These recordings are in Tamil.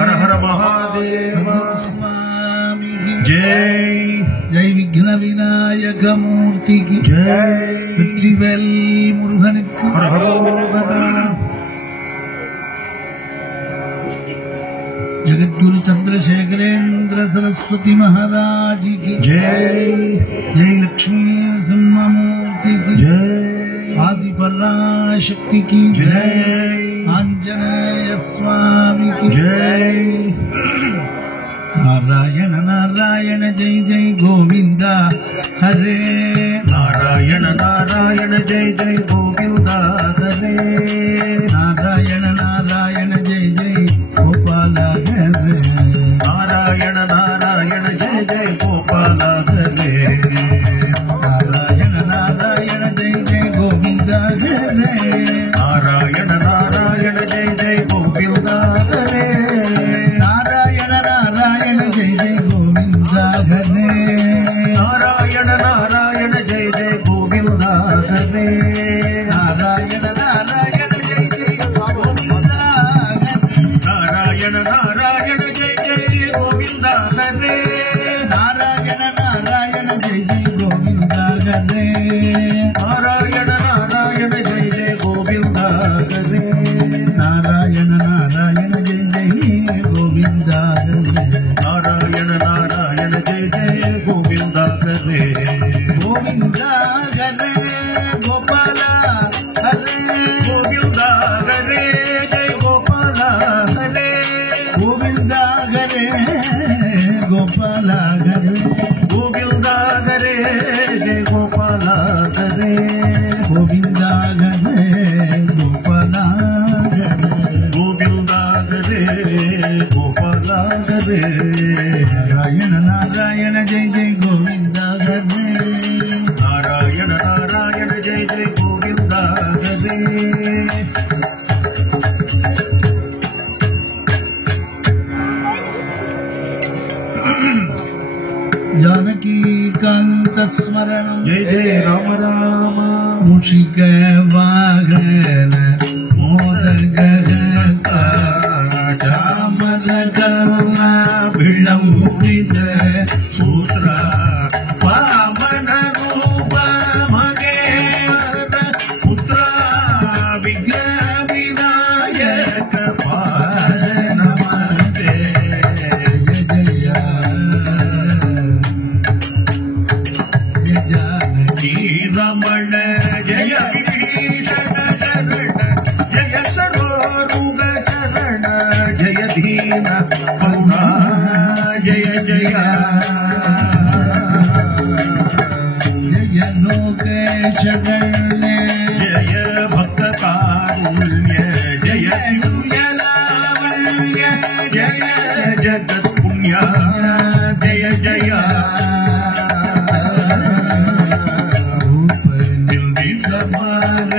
हर हर महादेव स्वामी जय जय विघ्न विनायक मूर्ति की जय வெற்றிவேல் முருகனுக்கு हर हर जगद्गुरु चंद्रशेखरेंद्र सरस्वती महाराज की जय जय लक्ष्मी नरसिंहमूर्ति की जय आदि पराशक्ति की जय आंजनेय स्वामी की जय नारायण नारायण जय जय गोविंदा हरे नारायण नारायण जय जय गोविंदा हरे नारायण नारायण जय जय गोपाल हरे नारायण नारायण जय जय गोपाल हरे नारायण नारायण जय जय गोविंदा हरे नारायण नारायण जय जय गोविंदा हरे नारायण नारायण जय जय गोविंदा हरे नारायण नारायण जय जय गोविंदा हरे नारायण नारायण जय जय गोविंदा नारायण नारायण जय जय गोविंदा हरे नारायण नारायण जय जय गोविंदा हरे नारायण नारायण जय जय गोविंदा हरे नारायण नारायण जय जय गोविंदा हरे नारायण नारायण जय जय गोविंदा हरे गोविंदा हरे गोपाल हरे गोविंदा हरे जय गोपाल हरे गोविंदा हरे गोपाल हरे गोविंदा हरे जय गोपाल हरे गोविंदा हरे गोपाल हरे गोविंदा हरे गोपाल हरे नारायण नारायण जय जय गोविंदा हरे नारायण नारायण जय जय गोविंदा हरे जानकी कांत स्मरणं जय जय राम राम मूषिक वाहन मोदक हस्ता चामर करुणा विलंबित सूत्र वामन रूप मगेश्वर पुत्र विघ्न विनायक पाद नमस्ते जानकी रमण जय विभीषण शरण जय सर्वरूप शरण जय दीन करुणा जय जय जय लोकेश गण्य जय भक्त कारुण्य जय दिव्य लावण्य जय जगत पुण्य जय जय मार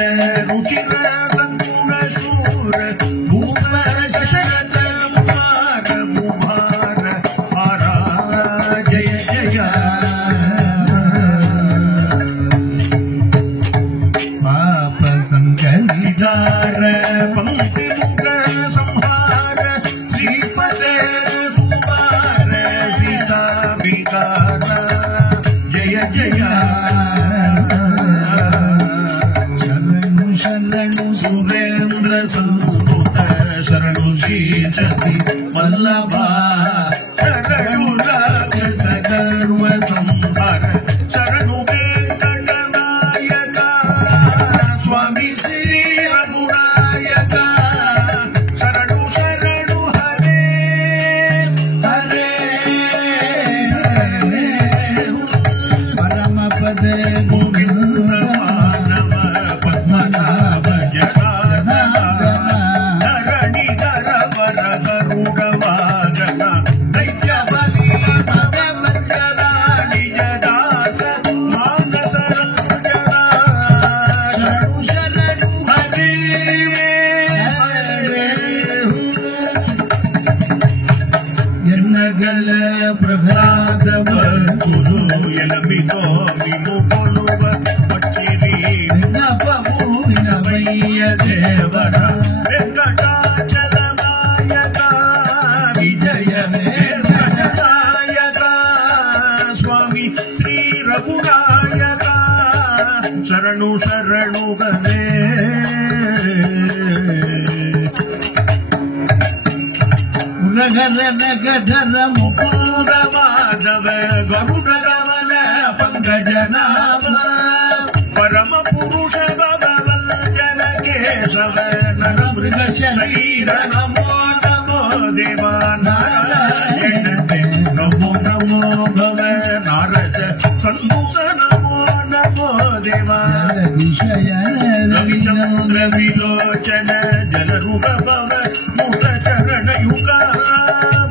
रुचिर बंधुर शूर भूप शशरथ कुमार कुमार हारा जय जय पाप संकलिदार पंक्ति मुख संहार श्रीपते सुकुमार सीता विकार जय जय शरणु शरणु सुरेन्द्र संत शरणु श्री सती वल्लभा शरणु राक्षस सर्व संहार शरणु वेंकटनायक स्वामी श्री रघुनायक शरणु शरणु हरे हरे परम पद गोविंद मानव पद्मनाभ जनार्दन धरणि धर वर गरुड वाहन दैत्य बलि भवमंजला निज दास मानस रंजना शरणु शरणु हरे जनगल प्रभात गुरु ಎಲಬಿಗೋ ಬಿಲು ಕೊಲುವ ಪಟ್ಟಿರಿ ನಪಮು ನವ రామయ్య దేవర వెంకటాచలనాయక విజయ వెంకటనాయక స్వామి శ్రీ రఘునాయక శరణు శరణుగనే నగర నగధర ముకుంద మాధవ గరుడ గమన పంకజనాభ పరమ పురుష భగవంజన కేశవ నర మృగ శరీర నమో నమో దేవా నారాయణ నమో నమో భవ నారద సన్ముఖ నమో నమో దేవా రవిచంద్ర విలోచన జలరూప భవ ముఖ చరణ యుగ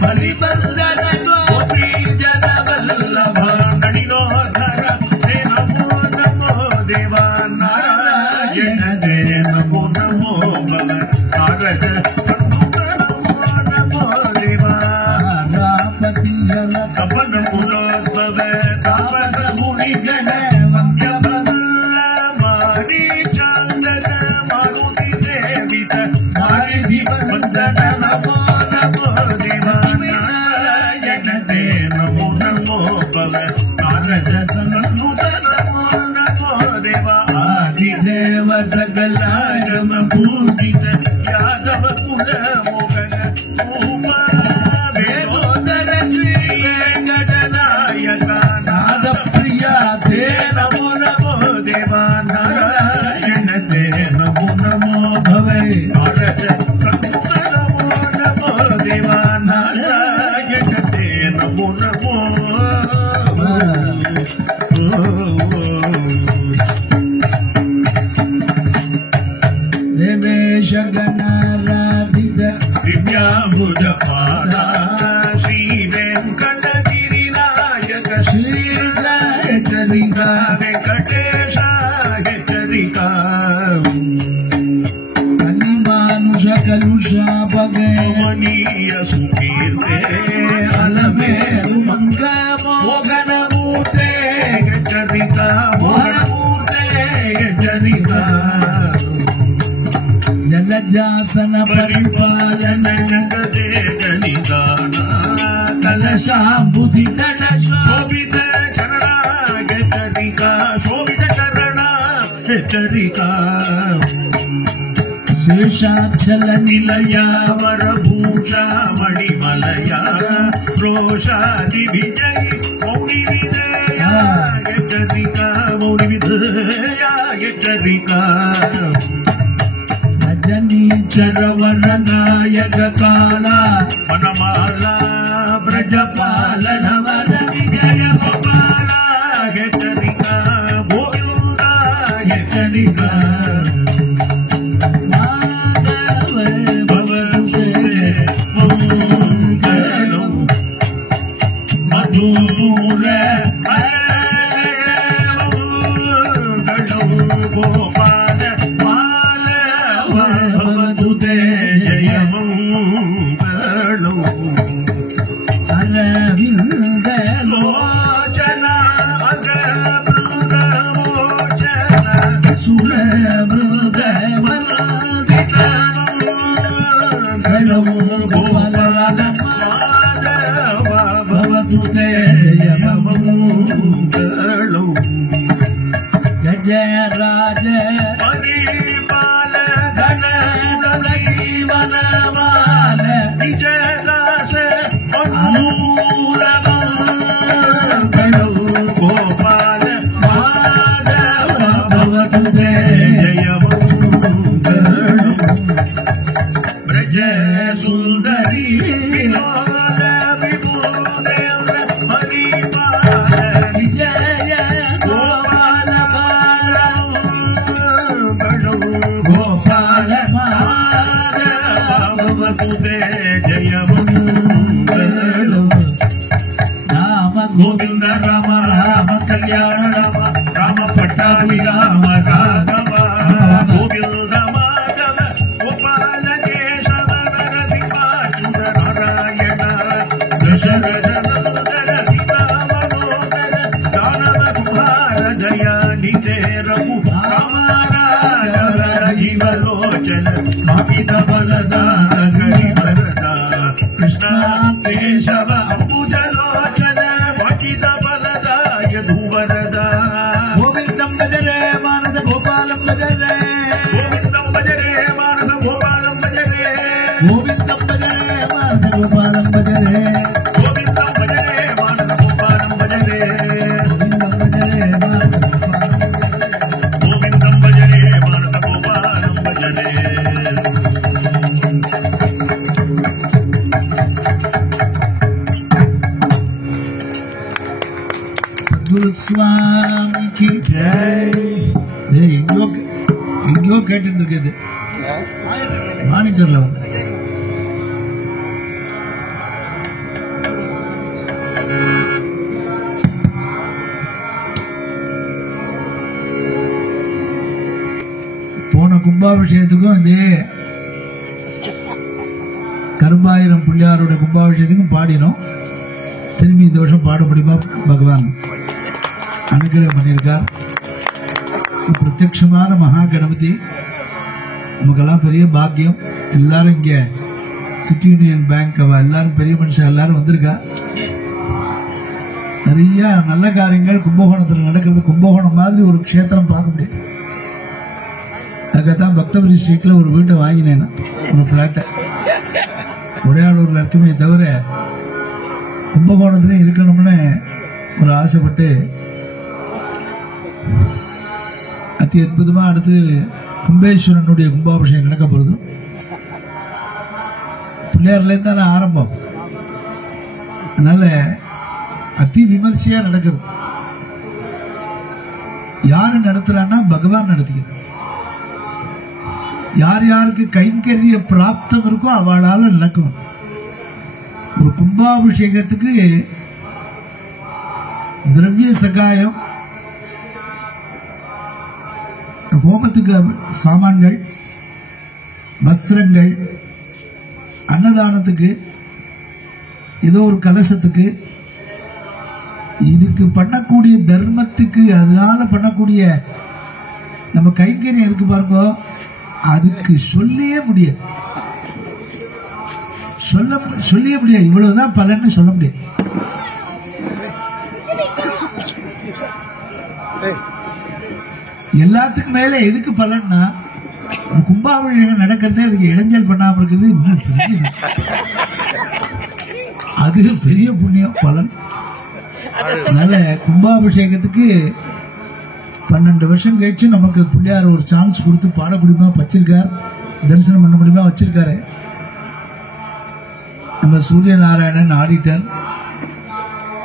బలిబంధన గోపీ జన వల్లభ నడిలోధర హే నమో నమో దేవా నారాయణ దే నమో నమో భవ నారద సన్ముఖ నమో నమో దేవా తపన పురోద్భవ తాపస ముని గణ వంద్యవల్ల మారీ చాందన మారుతి సేవిత మారిధి వందన నమో నమో దేవా నారాయణ దే నమో నమో భవ నారద సన్ముఖ నమో నమో దేవా ఆదిదేవ సకలాగమ పూజిత యాదవ కుల మోహన రూప వేదోదర శ్రీ వెంకటనాయక నాద ప్రియ తే నమో నమో దేవా నారాయణ తే నమో నమో భవే నారద సన్ముఖ నమో నమో దేవా నారాయణ తే నమో నమో దేవేశ గణారాధిత దివ్యాభుజ పాద శ్రీ వెంకటగిరి నాయక శ్రీరాయ చరిత వెంకటేశాయ చరిత అనిమానుష కలుషాపగే రమణీయ సుకీర్తే అలమేరు మంగ మోగనమూర్తే చరిత మోహనమూర్తే చరిత జలజాసన పరిపాలన జగదే గణిదాన కలశాంబుధి కలశ శోభిత చరణ చరిత శోభిత చరణ చరిత శేషాచల నిలయ వరభూష మణిమలయ రోషాది విజయ మౌని విజయ చరిత మౌని విజయ చరిత రజనీ చరవర నాయక కాళ వనమాల బ్రజపాలన వర విజయ గోపాల చరిత గోవింద చరిత మధుర గోపాల పాల భవతుతే జయమంగళం లోచన అగమృగమోచన జయ రాజ పరిపాల ఘన వనమాల విజయదాస అనుకూల గోపాల మాధవ భవతు జయమంగళం బ్రజ సుందరి వినోద విభూదేవ హరిపాల విజయ గోపాల బాల గోపాల మాధవ జయమంగళం రామ గోవింద రామ రామ కళ్యాణ రామ రామ పట్టాభి రామ రాఘవ గోవింద మాధవ గోపాల కేశవ నరసింహాచుర నారాయణ దశరథ నందన సీతామనోదర దానవ కుమార జయ నితే రఘు రామ రాఘవ लोचन कामित बलदान गरीबरदा कृष्ण केशव अंबुज लोचन कामित बलदा यदुवरदा गोविंदम भजरे मानस गोपालम भजरे गोविंदम भजरे मानस गोपालम भजरे गोविंदम भजरे मानस गोपालम भजरे गोविंदम भजरे मानस गोपालम भजरे गोविंदम भजरे मानस गोपालम भजरे சத்குரு சுவாமிக்கு எங்கேயோ கேட்டு இருக்குது மானிட்டர்ல வந்து போன கும்பாபிஷேகத்துக்கும் இதே கரும்பாயிரம் பிள்ளையாரோட கும்பாபிஷேகத்துக்கும் பாடினோம். திரும்பி இந்த வருஷம் பாட முடியுமா? பகவான் அனுகிரகம் பண்ணியிருக்கார். பிரத்யட்சமான மகா கணபதி நமக்கெல்லாம் பெரிய பாக்கியம். எல்லாரும் இங்க சிட்டி யூனியன் பேங்க் எல்லாரும் பெரிய மனுஷன் எல்லாரும் வந்திருக்கா. நிறைய நல்ல காரியங்கள் கும்பகோணத்தில் நடக்கிறது. கும்பகோணம் மாதிரி ஒரு க்ஷேத்திரம் பார்க்க முடியாது. அதுக்காகத்தான் பக்தபுரி ஸ்ட்ரீட்ல ஒரு வீட்டை வாங்கினேன், ஒரு பிளாட்டை. உடையாளூர்ல இருக்குமே தவிர கும்பகோணத்துல இருக்கணும்னு ஒரு ஆசைப்பட்டு அதி அற்புதமா அடுத்து கும்பேஸ்வரனுடைய கும்பாபிஷேகம் நடக்க போகுது. பிள்ளையார்ல இருந்தான ஆரம்பம், அதனால அதி விமர்சையா நடக்குது. யாரு நடத்துறான்னா பகவான் நடத்துகிறார். யார் யாருக்கு கைங்கரிய பிராப்தம் இருக்கோ அவளால நடக்கும். ஒரு கும்பாபிஷேகத்துக்கு திரவிய சகாயம், ஹோமத்துக்கு சாமான்கள், வஸ்திரங்கள், அன்னதானத்துக்கு, ஏதோ ஒரு கலசத்துக்கு, இதுக்கு பண்ணக்கூடிய தர்மத்துக்கு, அதனால பண்ணக்கூடிய நம்ம கைங்கரியம் இருக்கு பாருங்க, அதுக்கு சொல்லியே முடியாது. சொல்லியே முடியாது. இவ்வளவுதான் பலன்னு சொல்ல முடியாது. எல்லாத்துக்கும் மேல எதுக்கு பலன்னா, கும்பாபிஷேகம் நடக்கிறதே அதுக்கு இடைஞ்சல் பண்ணாம இருக்குது. அது பெரிய புண்ணியம் பலன். அதனால கும்பாபிஷேகத்துக்கு 12 வருஷம் கழிச்சு நமக்கு பிள்ளையார் ஒரு சான்ஸ் கொடுத்து பாட முடியுமா வச்சிருக்கார், தரிசனம் பண்ண முடியுமா வச்சிருக்காரு. நம்ம சூரிய நாராயணன் ஆடிட்டர்,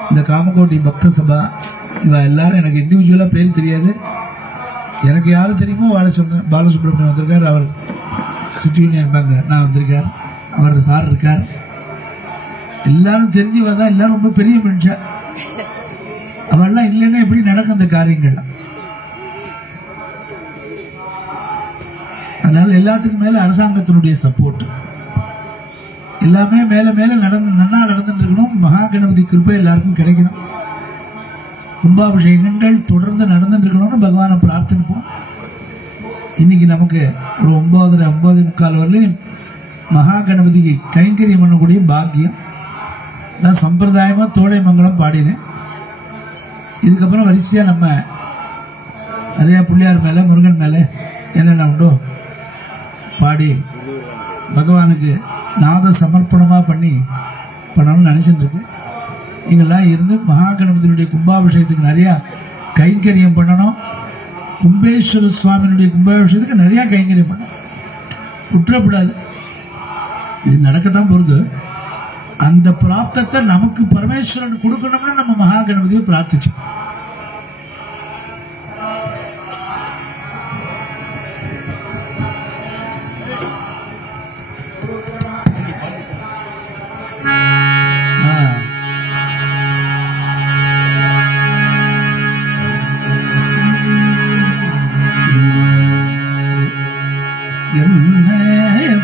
இந்த காமகோட்டி பக்த சபா, இவ எல்லாரும் எனக்கு இண்டிவிஜுவலா பேர் தெரியாது. எனக்கு யாரும் தெரியுமோ வாழ சொல்றேன். பாலசுப்ரமணியம் வந்திருக்கார், அவர் சிட்டி யூனியன் பேங்க் நான் வந்திருக்கார், அவர் சார் இருக்கார். எல்லாரும் தெரிஞ்சவதான், எல்லாரும் ரொம்ப பெரிய மனுஷன். அவெல்லாம் இல்லைன்னா எப்படி நடக்கும் இந்த காரியங்கள்லாம். அதனால எல்லாத்துக்கும் மேல அரசாங்கத்தினுடைய சப்போர்ட், எல்லாமே மேல மேல நன்னா நடந்துட்டு இருக்கணும். மகா கணபதி கிருபை எல்லாருக்கும் கிடைக்கணும். கும்பாபிஷேகங்கள் தொடர்ந்து நடந்துட்டு இருக்கணும்னு பகவானை பிரார்த்தனைப்போம். இன்னைக்கு நமக்கு ஒரு 9:45 வரலையும் மகா கணபதிக்கு கைங்கரியம் பண்ணக்கூடிய பாக்கியம் தான். சம்பிரதாயமா தோடை மங்கலம் பாடினேன். இதுக்கப்புறம் வரிசையா நம்ம நிறைய பிள்ளையார் மேல, முருகன் மேல என்னென்ன உண்டோ பாடி பகவானுக்கு நாத சமர்ப்பணமா பண்ணணும்னு நினைச்சிட்டு இருக்கு. நீங்கள்லாம் இருந்து மகா கணபதியினுடைய கும்பாபிஷேகத்துக்கு நிறைய கைங்கரியம் பண்ணணும். கும்பேஸ்வர சுவாமியினுடைய கும்பாபிஷேகத்துக்கு நிறைய கைங்கரியம் பண்ணணும், விட்டுறப்படாது. இது நடக்கத்தான் போகுது. அந்த பிராப்தத்தை நமக்கு பரமேஸ்வரன் கொடுக்கணும்னு நம்ம மகா கணபதியை பிரார்த்திச்சோம்.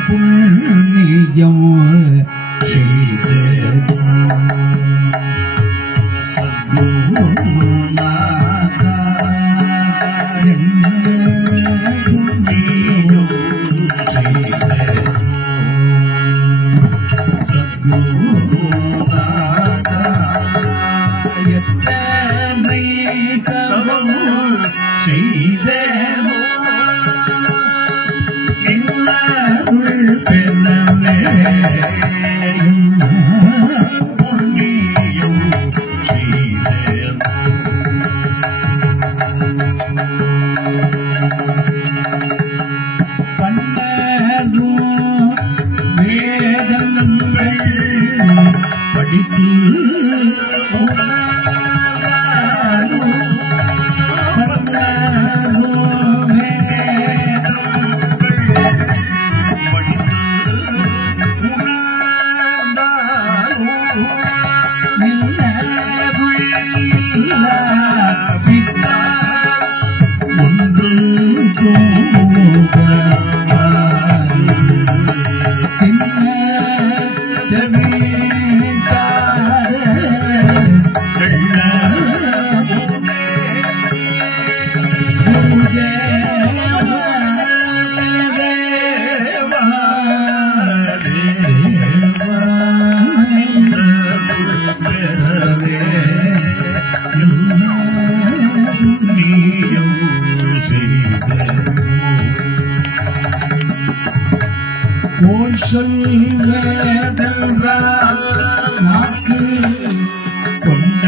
புண்ணியம் செய்த புண்ணியம் செய்தேன் படித்து போல் சொல்வதென்றால் நாக்கு கொண்ட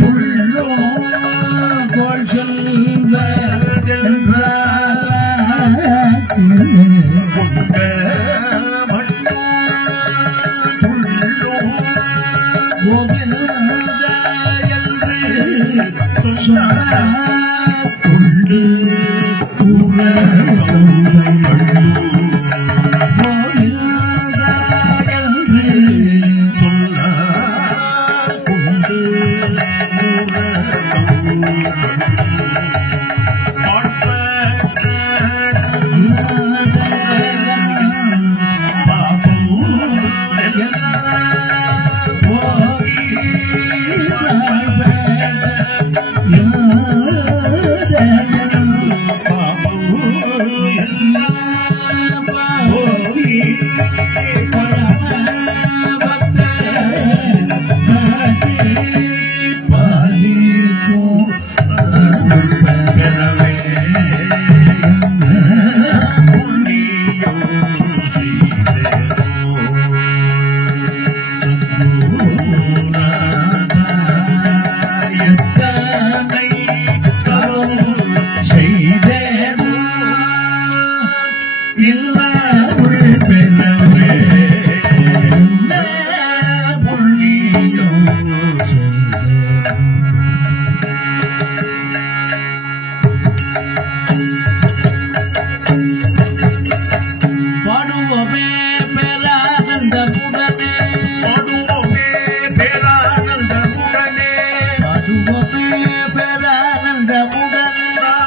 புள்ளோ போல் சொல்வதென்றால் கொண்ட புள்ளோ கோவிந்த என்று சொன்னார் கொண்டு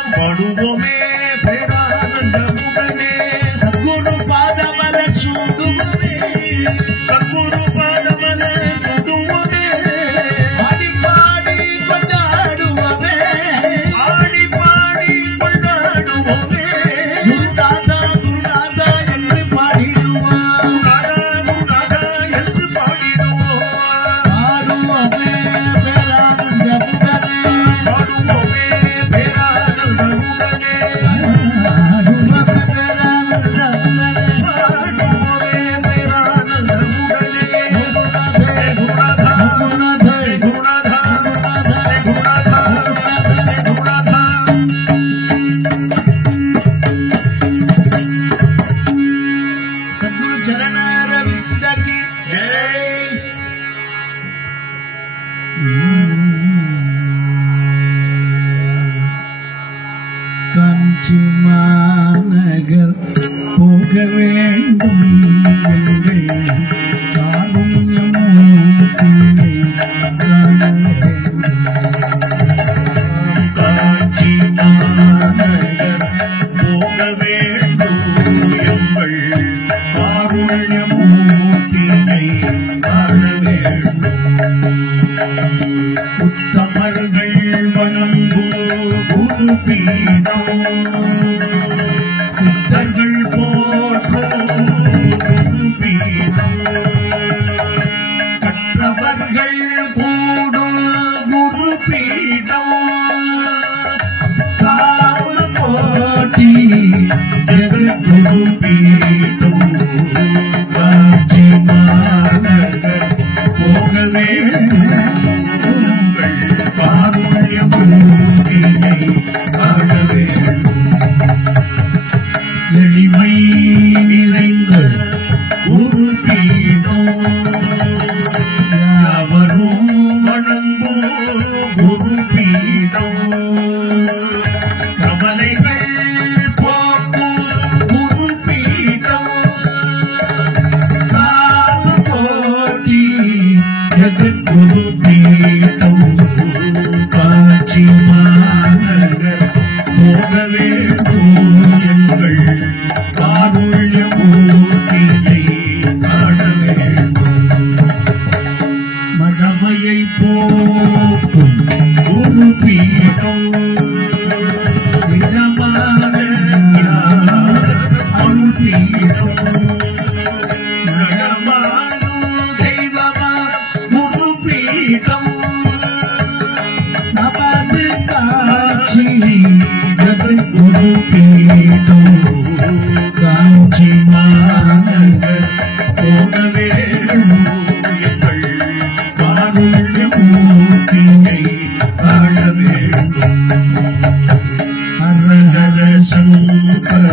படுவோமே பேரானந்தமுடனே சத்குரு பாதமல சூதுமே சத்குரு பாதமல சூதுமே ஆடி பாடி கொண்டாடுவோமே ஆடி பாடி கொண்டாடுவோமே குருநாதா குருநாதா என்று பாடிடுவோம் குருநாதா என்று பாடிடுவோம் பாடுவோமே பேரானந்தமுடனே பாடுவோமே பேரானந்தமுடனே सद्गुरु चरण रविंद की कांची मानगर போக வேண்டும் காஞ்சி மாநகர் போக வேண்டும் எங்கள் காருண்யமூர்த்தியை காண வேண்டும் உத்தமர்கள் வணங்கும் குருபீடம் சித்தர்கள் போற்றும் குருபீடம் கற்றவர்கள் கூடும் குருபீடம் காவல் கோட்டி ஜெகத்குருபீடம்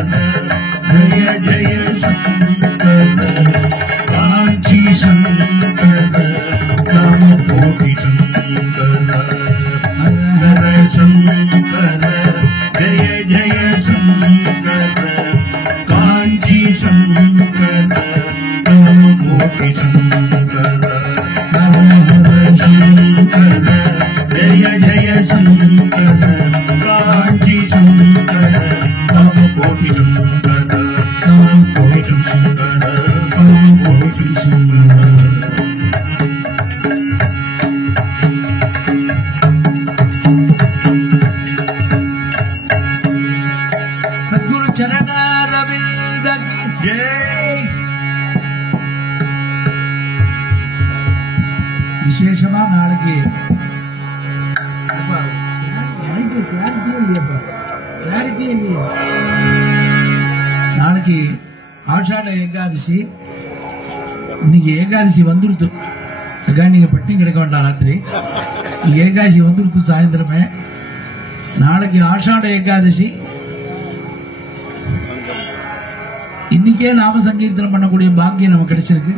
जय जय शंकर कांची शंकर कामकोटि शंकर हर शंकर जय जय शंकर कांची शंकर कामकोटि शंकर हर शंकर जय जय शंकर कांची शंकर कामकोटि शंकर कामकोटि शंकर कामकोटि शंकर सद्गुरु चरणारविंद की जय. விசேஷமா நாளைக்கு நாளைக்கு ஆஷாட ஏகாதசி. இன்னைக்கு ஏகாதசி வந்துருத்து. நீங்க பட்டி கிடைக்க வேண்டாம். ராத்திரி ஏகாதசி வந்துருத்து சாயந்தரமே. நாளைக்கு ஆஷாட ஏகாதசி. இன்னைக்கே நாம சங்கீர்த்தனம் பண்ணக்கூடிய பாக்கியம் நமக்கு கிடைச்சிருக்கு.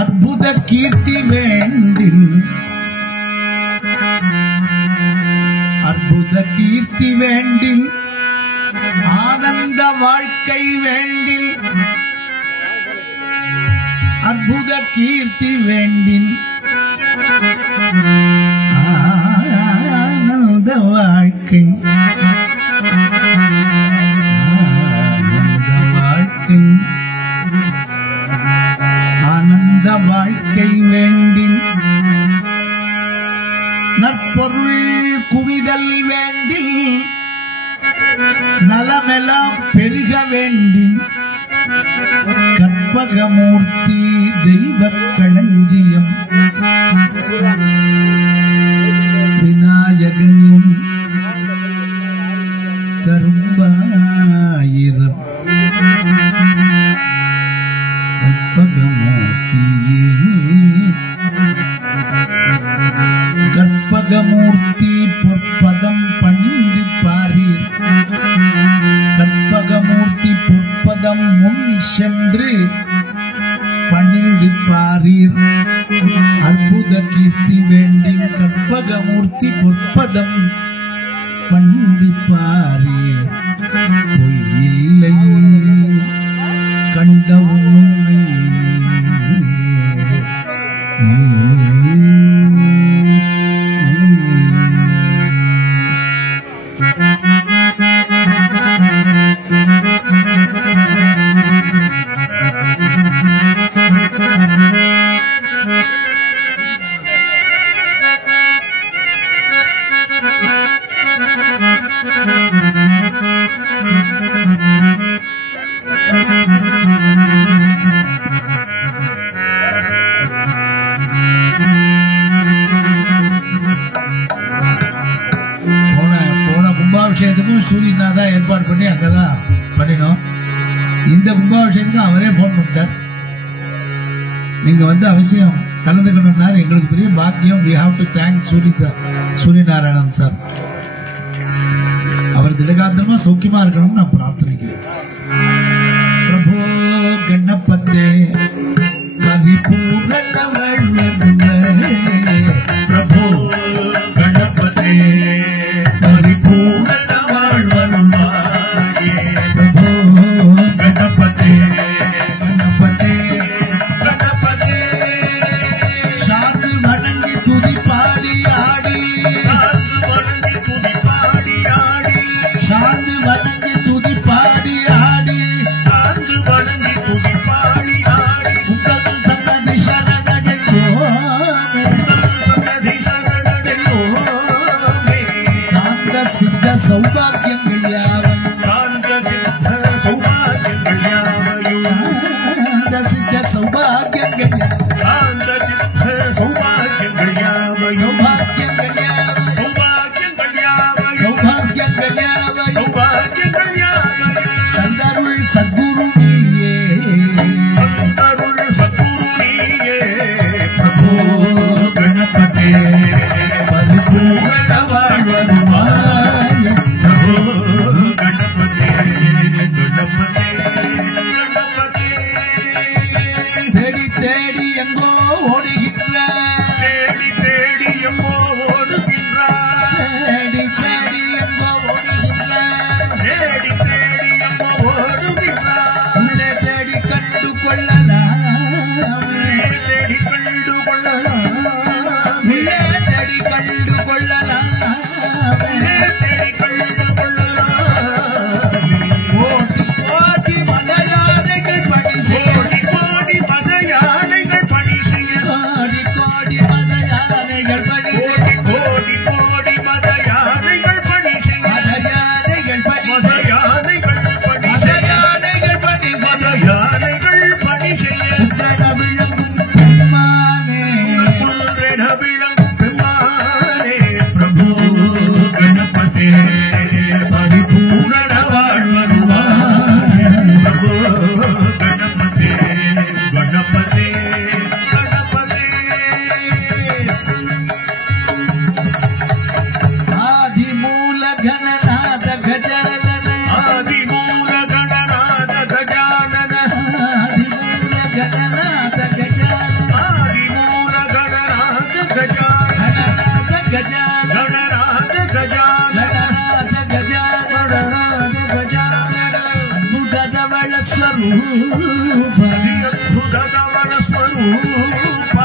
அற்புத கீர்த்தி வேண்டில் அற்புத கீர்த்தி வேண்டில் ஆனந்த வாழ்க்கை வேண்டில் அற்புத கீர்த்தி வேண்டில் ஆனந்த வாழ்க்கை ஆனந்த வாழ்க்கை வேண்டின் நற்பொருள் குவிதல் வேண்டி நலமெல்லாம் பெருக வேண்டின் கற்பகமூர்த்தி தெய்வ களஞ்சியம் விநாயகனின் கரும்பாயிரம் கற்பகமூர்த்தி பொற்பதம் பணிந்து பாரீர். கற்பகமூர்த்தி பொற்பதம் முன் சென்று பணிந்து பாரீர். அற்புத கீர்த்தி வேண்டி கற்பகமூர்த்தி பொற்பதம் பணிந்து பாரீர். பொய்யில்லை கண்ட உண்மை சூரியனா தான் ஏற்பாடு பண்ணி அங்கதான் பண்ணினோம். இந்த கும்பாபிஷேகத்துக்கு அவரே போன் பண்ணிட்டார், நீங்க வந்து அவசியம் கலந்துக்கணும்னா எங்களுக்கு பெரிய பாக்கியம். we have to thank Suryanarayanan sir. அவர் திடகாத்திரமா சௌக்கியமா இருக்கணும்னு நான் பிரார்த்தனைக்கிறேன். பிரபோ கணபதே பரிபூரண பிரபோ கணபதே பரிபூரண பிரபோ கணபதே கணபதே கணபதே சாந்து வணங்கி துதி பாடி ஆடி சாந்து வணங்கி துதி பாடி ஆடி சாந்து வணங்கி துதி பாடி ஆடி உங்கள் சன்னதி சரணடைந்தோமே சாந்த சித்த சௌபாகியங்கள் யாவும் சாந்த சித்த சௌபாகியங்கள் சௌபாகியங்கள் யாவும் தந்தருள் சத்குரு நீயே பிரபோ கணபதே பரிபூரண வாழ்வருமாய பிரபோ கணபதே தேடி தேடி எங்கோ ஓடுகின்ற தேடி தேடி எங்கோ ஓடுகின்ற தேடி தேடி எங்கோ ஓடுகின்ற தேடி தேடி எங்கோ ஓடுகின்ற உள்ளே தேடி கண்டு கொள்ளலாம் தேடி கண்டு கொள்ளலாம் தேடி கண்டு கொள்ளலாம் தேடி கண்டு கொள்ளலாம் கோடி கோடி மலையானைகள் பணி கோடி கோடி மலையானைகள் பணி கோடி கோடி மலையானைகள் பணி கோடி கோடி மலையானைகள் பணி மலையானைகள் பணி மலையானைகள் பணி மலையானைகள் பணி மலையானைகள் பணி சுந்தர விளங்கும் பெம்மானே சுந்தர விளங்கும் பெம்மானே பிரபு கணபதே பரிபூரண வாழ்வருவாய பிரபு கணபதே கணபதே கணபதே ஆதிமூல கணநாத கஜானன ஆதிமூல கணநாத கஜானன ஆதிமூல கணநாத கஜானன ஆதிமூல கணநாத கஜானன கணநாத கஜானன கணநாத கஜானன அத்புத தவள ஸ்வரூப அத்புத தவள ஸ்வரூப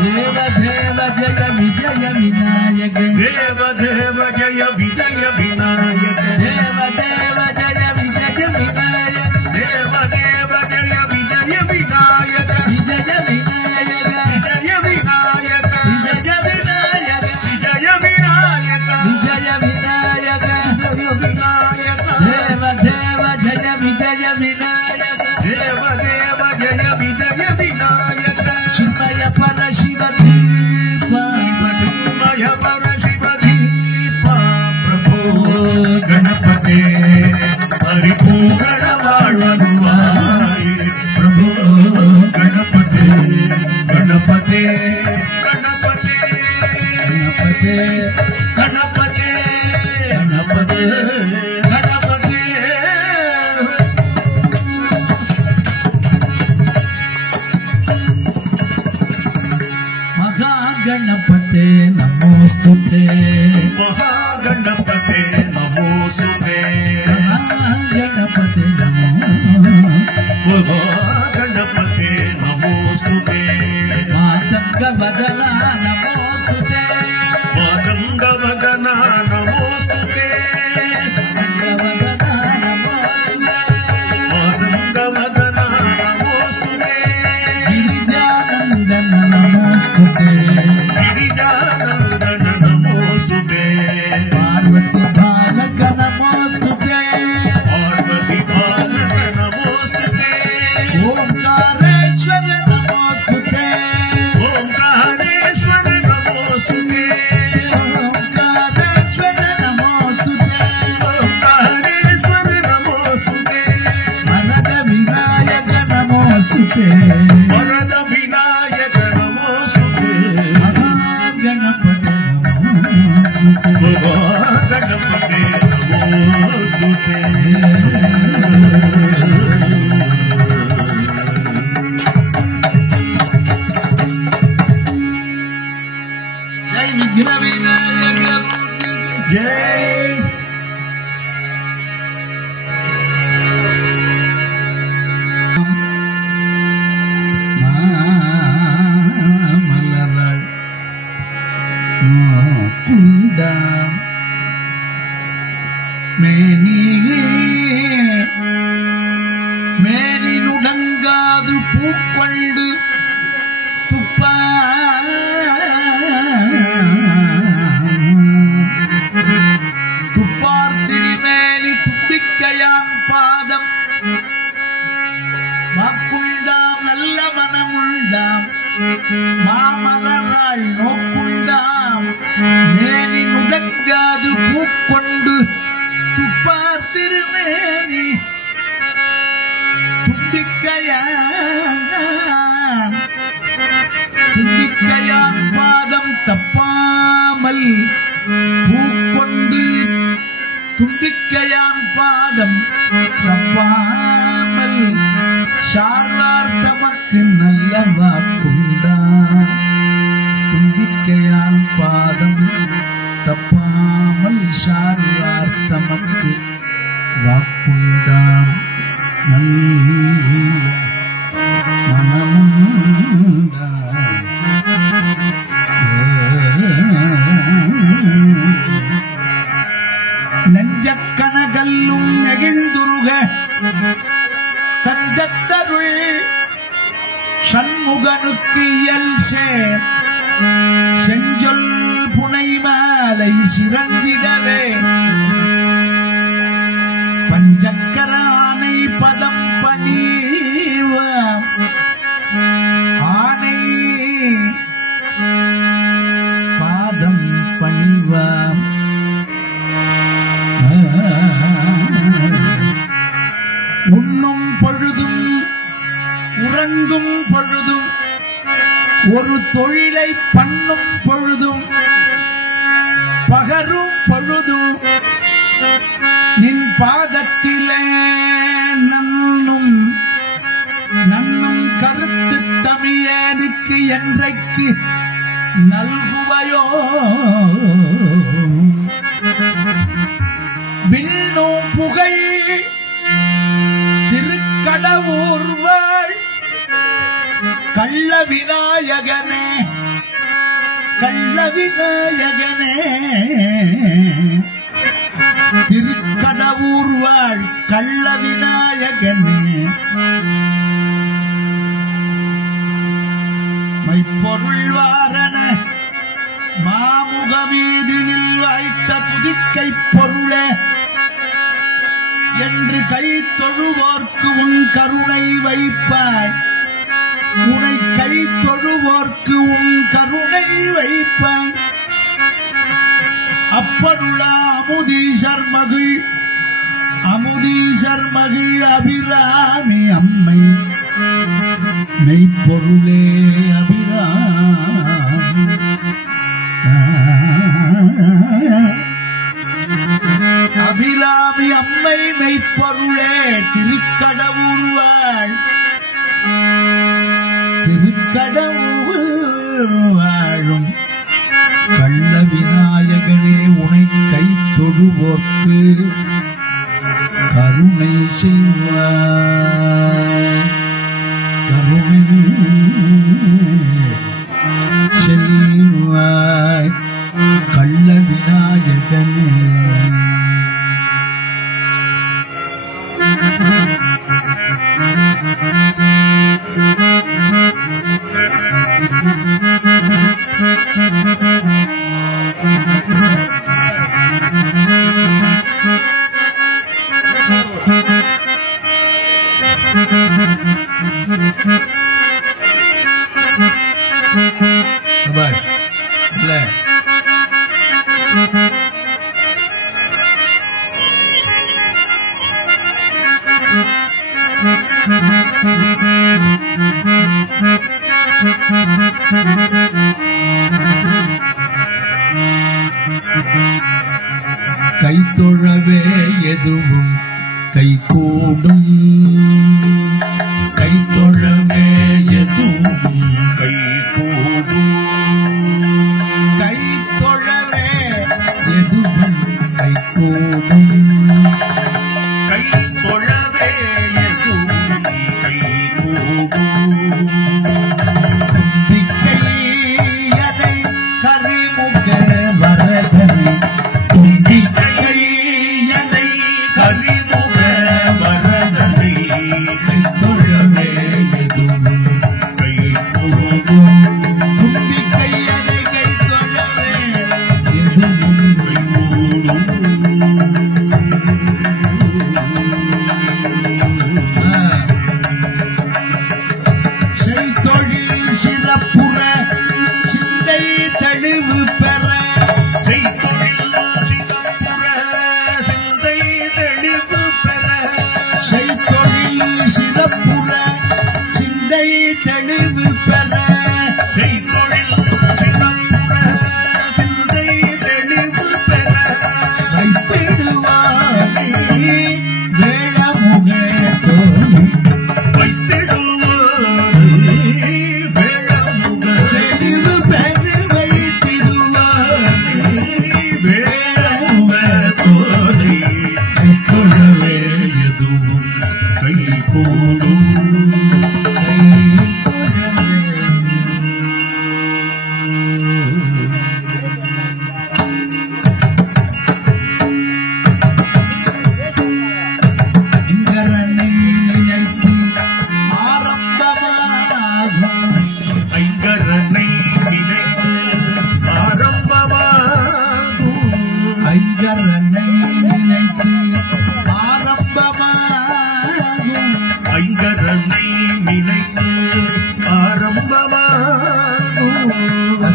தேவ தேவ ஜய விஜய விநாயக தேவ தேவ ஜய விஜய விநாயக தேவ தேவ ஜய விஜய விநாயக தேவ தேவ ஜய விஜய விநாயக விஜய விநாயக விஜய விநாயக விஜய விநாயக விஜய விநாயக விஜய விநாயக விஜய விநாயக தேவ தேவ ஜய விஜய விநாயக தேவ தேவ ஜய விஜய விநாயக சின்மய பர சிவ தீபா சின்மய பர சிவ தீபா பிரபோ கணபதே பரிபூரண வாழ்வருவாய பிரபோ கணபதே கணபதே கணபதே கணபதே கணபதே கணபதே கணபதே महागणपते नमोस्तुते महागणपते नमोस्तुते महागणपते महागणपते नमोस्तुते मातंगवदना नमोस्तुते मातंगवदना नमोस्तुते मातंगवदना नमोस्तुते मातंगवदना नमोस्तुते गिरिजानंदन नमोस्तुते गिरिजानंदन नमोस्तुते पार्वती बालक नमोस्तुते पार्वती बालक नमोस्तुते ओंकारेश्वर नमोस्तुते ओंकारेश्वर ஜெய் மாமலராள் குண்டாம் மேனினுடங்காது பூக்கொண்டு துப்பா துப்பார் திருமேனி தும்பிக்கையான் பாதம் வாக்குண்டாம் நல்ல மனமுண்டாம் மாமலராள் நோக்குண்டாம் மேனினுடங்காது பூக்கொண்டு துப்பார் திருமேனி தும்பிக்கையான் பாதம் தப்பாமல் பூக்கொண்டு தும்பிக்கையான் பாதம் தப்பாமல் சார்வார் தமக்கு நல்ல வாக்குண்டாம் தும்பிக்கையான் பாதம் தப்பாமல் சார்வார் தமக்கு வாக்குண்டாம் நல்ல மனமுண்டாம் நெஞ்சக்கணகல்லும் நெகிழ்ந்துருக தஞ்சத்தருள் சண்முகனுக்கு இயல் செஞ்சொல் புனை மாலை சிறந்திடவே பஞ்சக்கர ஆனை பதம் பணிவ ஆனை பாதம் பணிவாம் உண்ணும் பொழுதும் உறங்கும் பொழுதும் ஒரு தொழிலை பண்ணும் பொழுதும் பகரும் பொழுதும் நின் பாதத்திலே நன்னும் கருத்து தமிழனுக்கு என்றைக்கு நல்குவையோ விண்ணும் புகை திருக்கடவூர்வாள் கள்ள விநாயகனே திருக்கடவூர்வாள் கள்ள விநாயகனே மைப்பொருள் வாரண மாமுகமீதினில் வாய்த்த துதிக்கை பொருளே என்று கை தொழுவோர்க்கு உன் கருணை வைப்பாய் உனை கை தொழுவோர்க்கு உன் கருணை வைப்பாய் அப்பருள அமுதீசர் மகிழ் அபிராமி அம்மை மெய்ப்பொருளே அபிராமி அபிராமி அம்மை மெய்ப்பொருளே திருக்கடவூர்வாள் வாழும் கள்ள விநாயகனே உனை கை தொழுவோர்க்கு கருணை செய்வாய் கருணை செய்வாய் கள்ள விநாயகனே சபாஷ் இல்ல கைத்தொழவே எதுவும் கைகூடும் கைத்தொழவே எதுவும் கைகூடும் கைத்தொழவே எதுவும்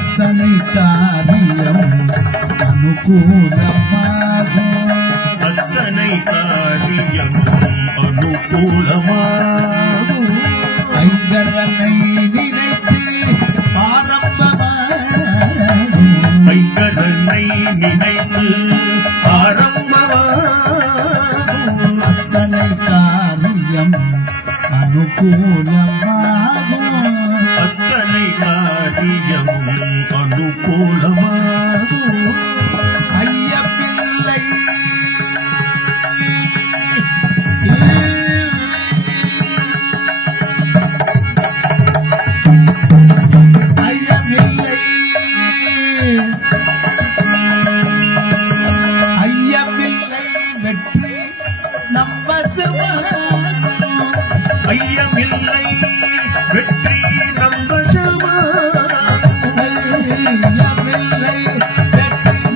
அத்தனை காரியம் அனுகூலமாகும். அத்தனை காரியம் அனுகூலமாகும். ஐங்கரனை நினைத்து ஆரம்பமாகும். ஐங்கரனை நினைத்து ஆரம்பமாகும். அத்தனை காரியம் அனுகூலமாகும். அத்தனை காரியம் அனுகூலமாகும். ஐயமில்லை ஐயமில்லை ஐயமில்லை வெற்றி நம்பசமாகும். ஐயமில்லை வெற்றி நம்பசமாகும். ஐயமில்லை வெற்றி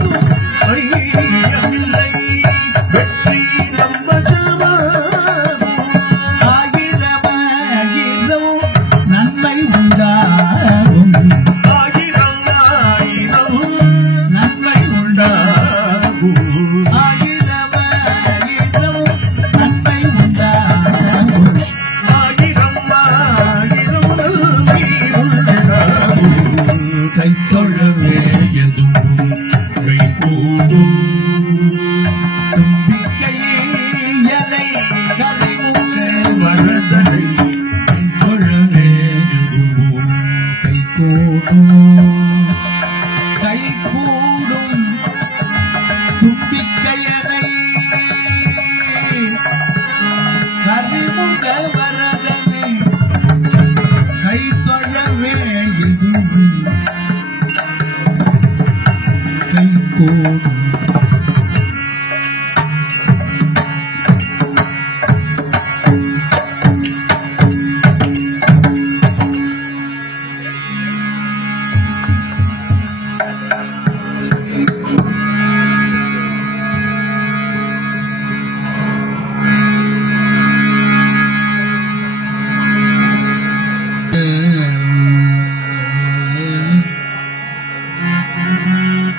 நம்பசமாகும். ஐயமில்லை வெற்றி நம்பசமாகும். ஆயிரம் நன்மை உண்டாகும். ஆயிரம் ஆயிரம் நன்மை உண்டாகும். உண்டாகும். ஆயிரம் நன்மை உண்டாகும். ஆயிரம் ஆயிரம் நன்மை உண்டாகும். கைத்தொழவே எதுவும் கைகூடும் தும்பிக்கையை எதை கரைமுக வரதனை கைத்தொழவே எதுவும் கைகூடும். கைகூடும் தும்பிக்கையனை கரிமுக வரதனை கைத்தொழவே எதுவும் கைகூடும்.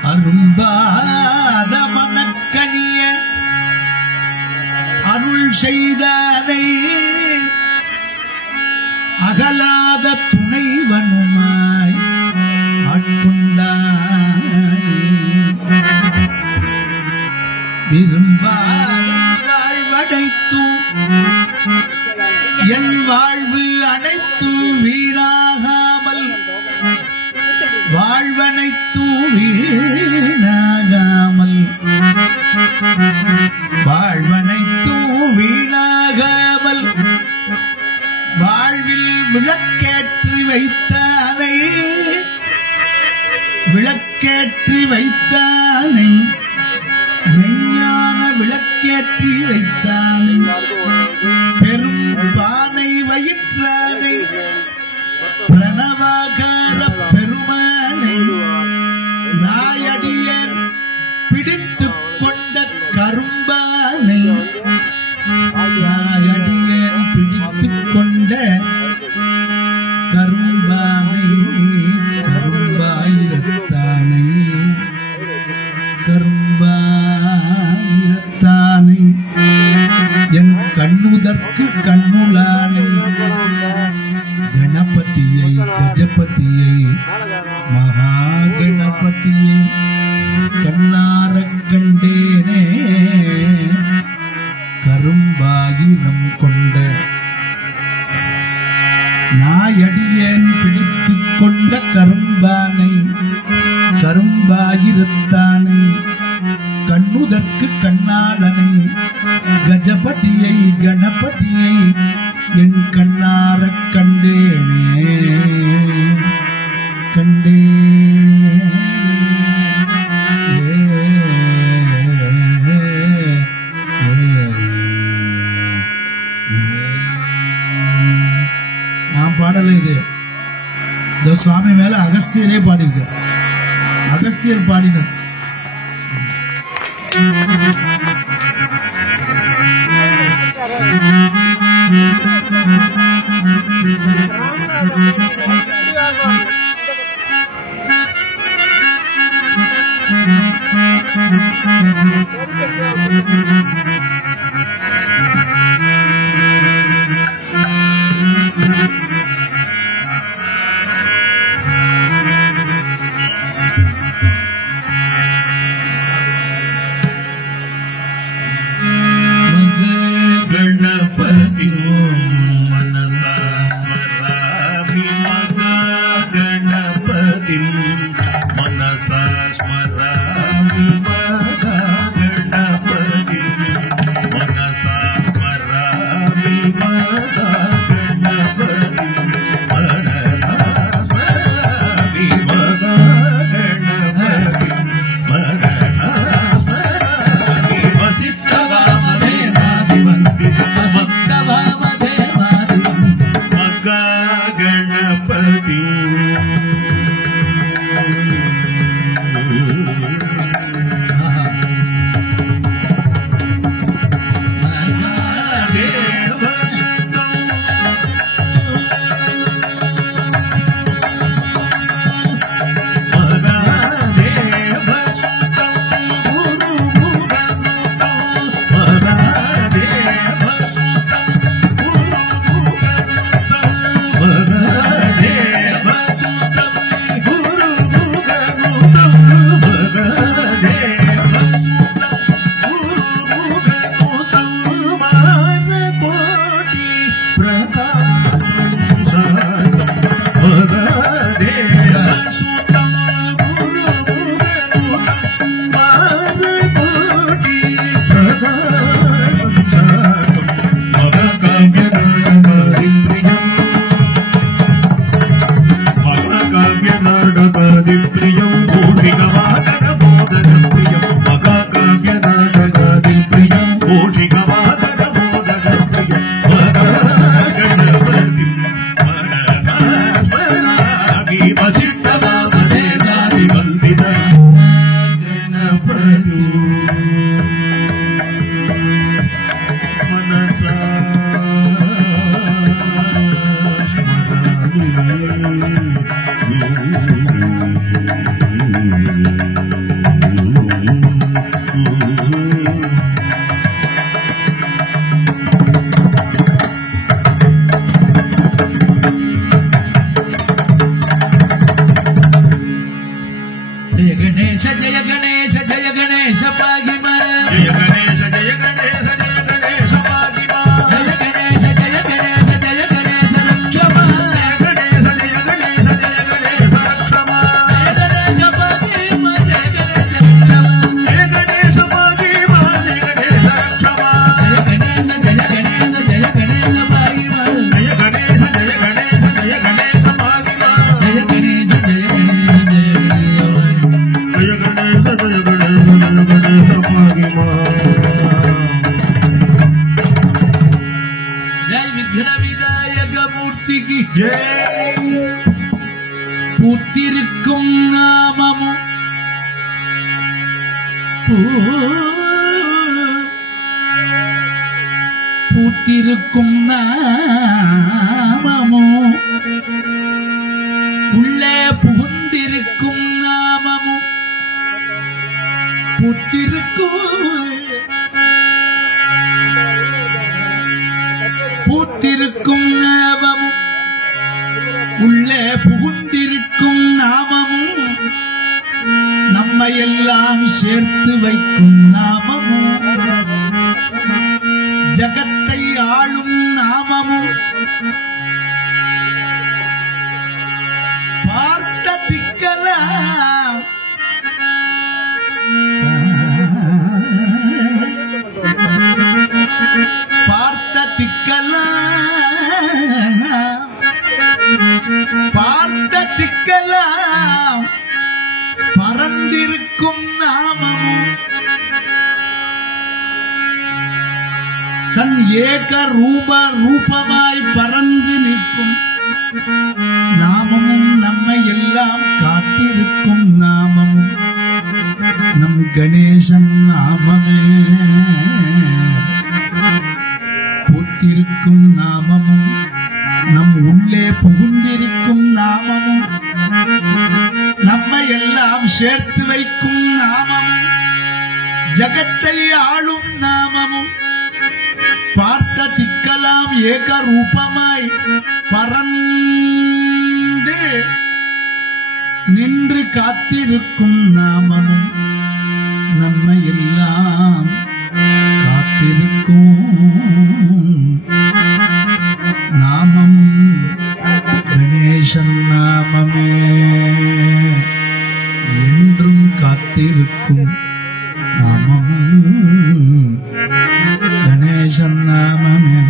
அரும்பாத மனக்கனிய அருள் செய்தானை அகலாத துணைவனுமாய் ஆட்கொண்டானே. விரும்பாத வாழ்வடைத்தும் என் வாழ்வு அனைத்தும் வீணாகாமல் வாழ்வனைத்தும் வீணாகாமல் வாழ்வனைத்தும் வீணாகாமல் வாழ்வில் விளக்கேற்றி வைத்தானை விளக்கேற்றி வைத்தானை மெஞ்ஞான விளக்கேற்றி வைத்தானை பெரும் பானை வயிற்றானை பிரணவாகார பெருமானை நாயடியன் பிடித்துக் கொண்ட கரும்பானை நாயடியன் பிடித்துக் கொண்ட கரும்பானை கரும்பாயிரத்தானை கரும்பாயிரத்தானை என் கண்ணுதற்கு கண்ணுளானை கணபதியை கஜபதியை மகாகணபதியை கண்ணாரக் கண்டேனே. கரும்பாயிரம் கொண்ட நாயடியேன் பிடித்துக் கொண்ட கரும்பானை கரும்பாயிரத்தானை கண்ணுதற்கு கண்ணாளனை கஜபதியை கணபதியை என் கண்ணாரக் கண்டேனே கண்டேனே. நான் பாடல இது இந்த சுவாமி மேல அகஸ்தியரே பாடியிருக்க. அகஸ்தியர் பாடினர். ராமநாதபுரம் गणपति பூத்திருக்கும் நாமமும் பூத்திருக்கும் நாமமும் உள்ளே புகுந்திருக்கும் நாமமும் பூத்திருக்கும் நாமமும் உள்ளே புகுந்திருக்கும் நாமமும் நம்மை எல்லாம் சேர்த்து வைக்கும் நாமமும் ஜகத்தை ஆளும் நாமமும் பார்த்த திக்கலாம் பார்த்த திக்கலாம் பறந்திருக்கும் நாமமும் தன் ஏக ரூபமாய் பறந்து நிற்கும் நாமமும் நம்மை எல்லாம் காத்திருக்கும் நாமமும் நம் கணேசன் நாமமே. பூத்திருக்கும் நாமமும் நம் உள்ளே புகுந்திருக்கும் நாமமும் நம்மை எல்லாம் சேர்த்து வைக்கும் நாமமும் ஜகத்தை ஆளும் நாமமும் பார்த்த திக்கலாம் ஏக ரூபமாய் பறந்து நின்று காத்திருக்கும் நாமமும் நம்மை எல்லாம் காத்திருக்கும் நாமம் கணேசன் நாமமே. என்றும் காத்திருக்கும் நாமமும் கணேசன் நாமமே.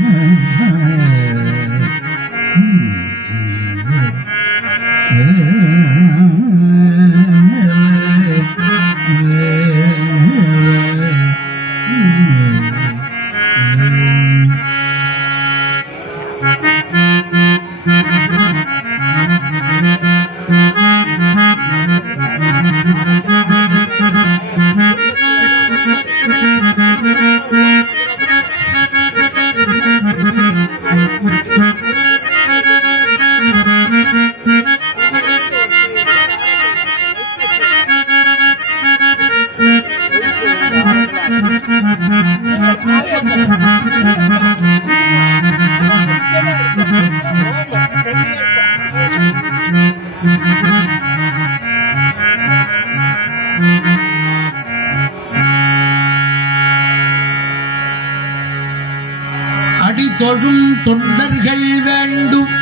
அடிதொழும் தொண்டர்கள் வேண்டும்,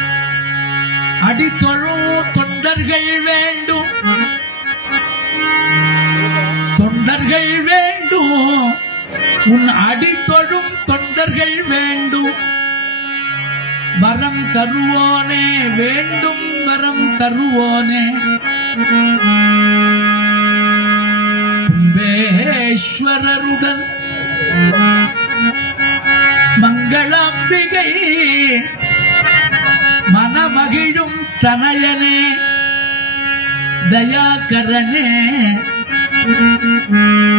அடிதொழும் தொண்டர்கள் வேண்டும், தொண்டர்கள் வேண்டும், உன் அடிதொழும் தொண்டர்கள் வேண்டும். வரம் தருவோனே வேண்டும், வரம் தருவோனே. கும்பேஸ்வரருடன் மங்களாம்பிகை மனமகிழும் தனயனே தயாகரனே.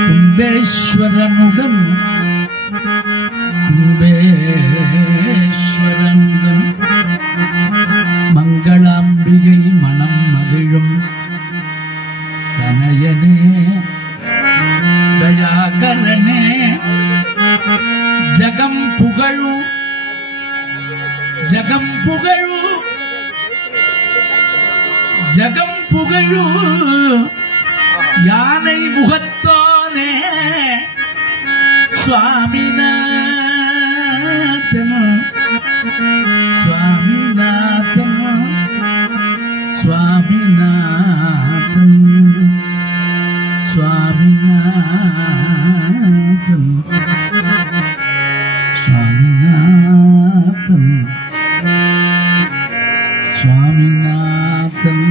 கும்பேஸ்வரனுடன் கும்பேஸ்வரனுடன் மங்களாம்பிகை மனம் மகிழும் தனயனே தயாகரனே. ஜகம் புகழு ஜகம் புகழு ஜகம் புகழு யானை முகத்தோனே சுவாமிநாதன் சுவாமிநாதன் சுவாமிநாதன் சுவாமிநாதன் சுவாமிநாதன் சுவாமிநாதன்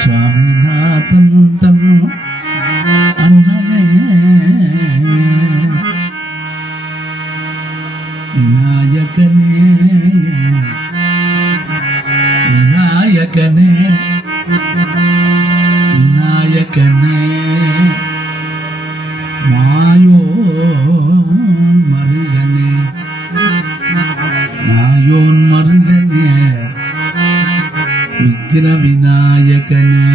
சுவாமிநாதன் தன் அண்ணனே. விநாயகனே விநாயகனே விநாயகனே மாயோன் மருகனே மாயோன் மருகனே விக்ர விநாயகனே.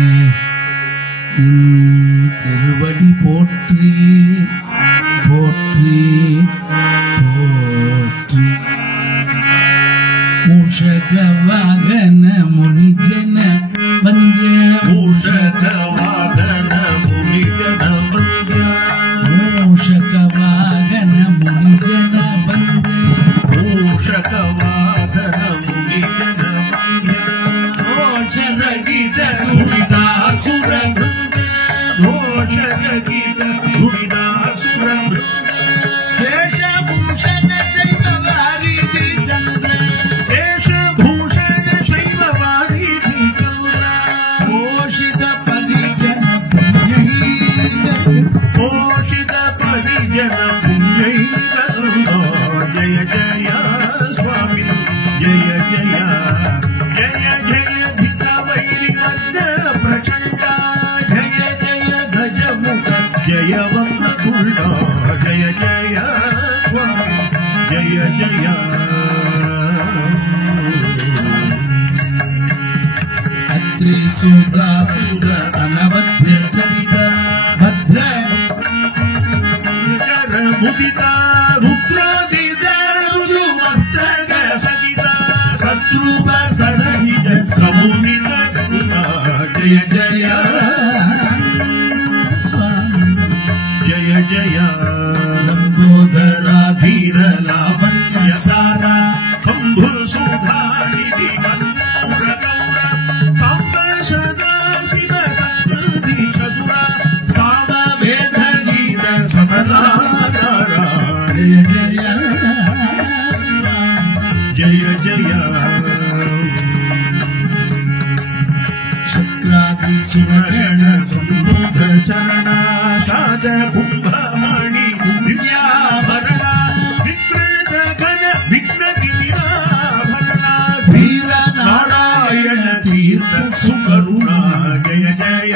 திருவடி போற்றி போற்றி போற்றி. மூஷக வாகன முனிஜன வந்த மூஷக வாகன முனிஜன வந்த மூஷக வாகன முனிஜன வந்த மூஷக வாகன முனிஜன வந்த ஓஷரகித துரிதாசுரங்க தோஷரகித துரிதாசுரங்க சேஷபூஷண சைவவாரிதி சந்திர சேஷபூஷண சைவவாரிதி சந்திர போஷித பரிஜன புண்ணிய போஷித பரிஜன புண்ணிய. ஜய ஜய சுவாமி ஜய ஜய ஜய ஜய धितवैरि नन्द प्रचण्ड जय जय गजमुख जय वक्रतुण्ड जय जय स्वामी जय जय. अत्रि सुधा सुर अनवद्य चरित भद्र मुदिता रुद्रादिता रुद्रमस्तक सहिता शत्रुप सरसिज समुनित जय जय स्वामी जय जय. लंबोदरा धीर लावण्य सारा शंभु सुधानिधि गंधौर गौर सांब सदा शिव संकृति चतुरा साम वेद गीत समदाधारा जय जय जय जय. शुक्लादि शिव चरण संबुद्ध चरण साध कुंभमणि विद्याभरणा विकृत घन विघ्न गिरिराभरणा वीर नारायण तीर्थ सुकरुणा जय जय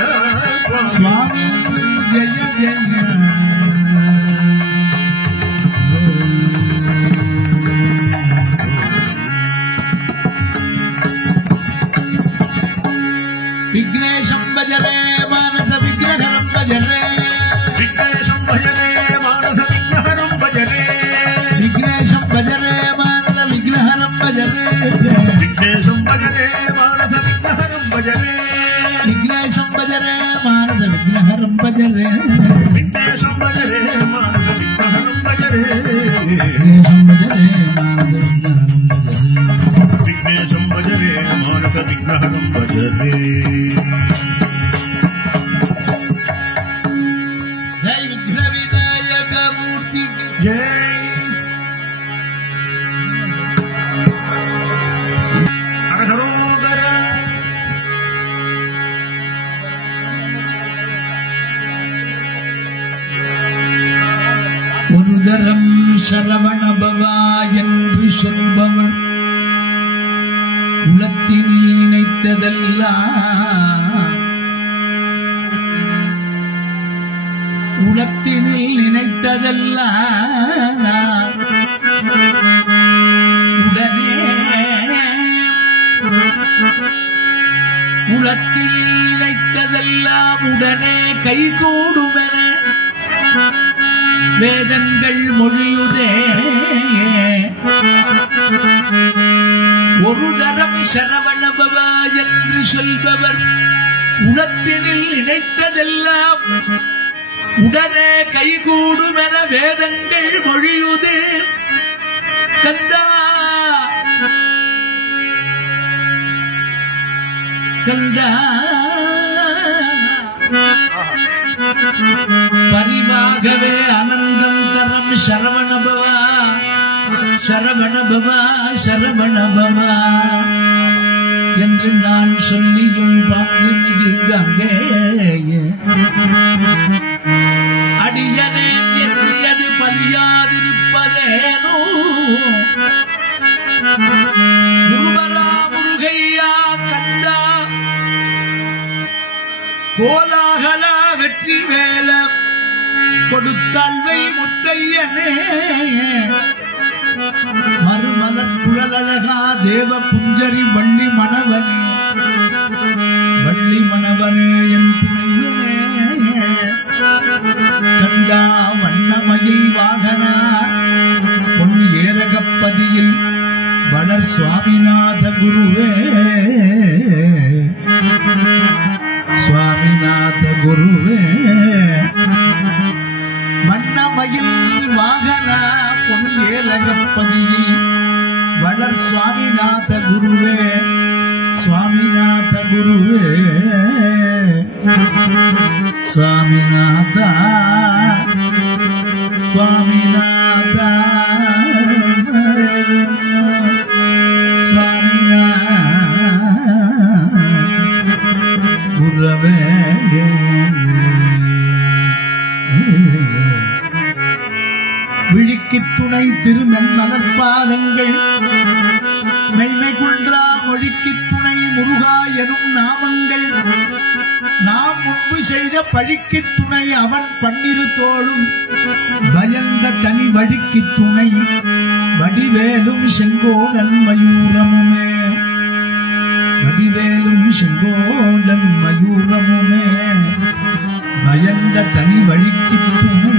स्वामी जय जय. विघ्नेशं भजरे मानस विग्रहणं भजरे विघ्नेशं भजरे मानस विघ्नहरं भजरे विघ्नेशं भजरे मानस विग्रहणं भजरे विघ्नेशं பஜரே மானச விக்னஹரம் பஜரே விக்னேஷம் பஜரே மானச விக்னஹரம் பஜரே விக்னேஷம் பஜரே மானச விக்னஹரம் பஜரே விக்னேஷம் பஜரே மானச விக்னஹரம் பஜரே விக்னேஷம் பஜரே மானச விக்னஹரம் பஜரே. ஜெய் விக்ன விநாயக மூர்த்திக்கு ஜெய். ஹரஹரோகர. ஒரு தரம் சரவணபவா என்று சொல்பவன் உலத்தினில் நினைத்ததெல்லாம் உலத்தினில் நினைத்ததெல்லாம் உடனே உலத்தில் நினைத்ததெல்லாம் உடனே கைகூடுமென வேதங்கள் மொழியுதே. ஒரு தரம் சரவணபவா என்று சொல்பவர் உலத்தினில் நினைத்ததெல்லாம் உடனே கைகூடுமென வேதங்கள் மொழியுதே. கந்தா கந்தா பரிவாகவே அனந்தம் தரம் சரவணபவா சரவணபவா சரவணபவா என்று நான் சொல்லியும் பாங்கு மிகு கங்கே அடியனே எண்ணியது பலியாதிருப்பதேனோ முருகரா முருகையா கண்டா கோலாகலா வெற்றி வேல கொடுத்தாழ்வை முத்தையனே மறுமலர் குழலழகா தேவ புஞ்சரி வள்ளி மணவனே வள்ளி மணவனே என் துணைவனே கந்தா வண்ணமயில் வாகனா பொன் ஏரகப்பதியில் வளர் சுவாமிநாத குருவே சுவாமிநாத குருவே வண்ணமயில் வாகனா பொன் ஏரகப்பதியில் வளர் சுவாமிநாத குருவே சுவாமிநாத குருவே சுவாமிநாத சுவாமிநாத குரவே விழிக்கு துணை திருமென் மலர்பாதங்கள் மெய்மை குன்றா மொழிக்கு துணை முருகா எனும் நாமங்கள் நாம் முன்பு செய்த பழிக்கு துணை அவன் பன்னிரு தோளும் பயந்த தனி வழிக்கு துணை வடிவேலும் செங்கோடன் மயூரமுமே வடிவேலும் செங்கோடன் மயூரமுமே பயந்த தனி வழிக்கு துணை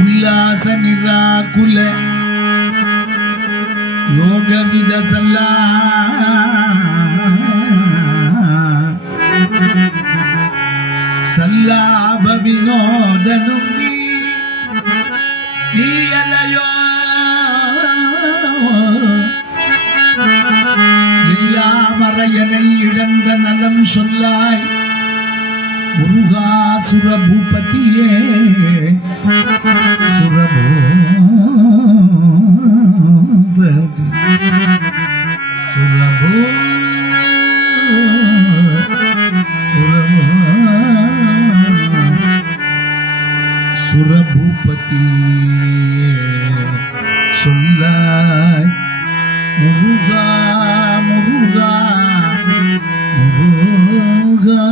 உல்லாச நிராகுல யோக விதசல்லா சல்லாப வினோதனும் நீயலையோ எல்லா மறையனை இழந்த நலம் சொல்லாய் முருகாசுர பூபதியே சுரபூபதி சொல்லாய் முருகா முருகா முருகா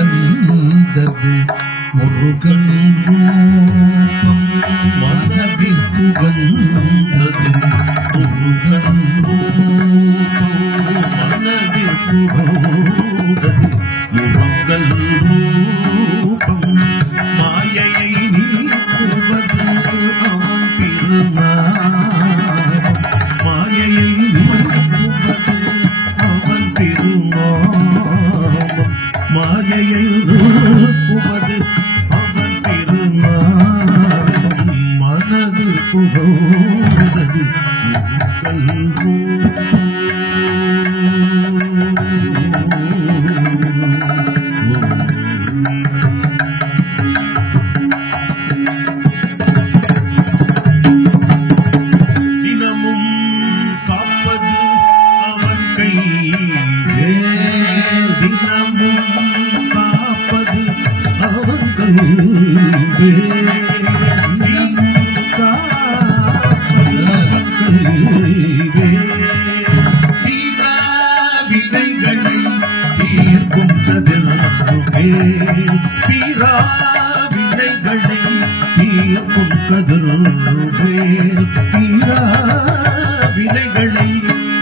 மனதிற்குகந்தது முருகன் ரூபம் மனதிற்குகந்தது முருகன் ரூபம் மனதிற்குகந்தது முருகன் ரூபம் மாயையை நீக்குவது அவன் திருநாள் மாயையை நீக்குவது அவன் திருநாள் மாயையை நீக்குவது அவன் திருநாள் மனதில் புகழ்ந்தது தினமும் காப்பது அவன் கை தினமும் காப்பது அவன் கை வினைகளை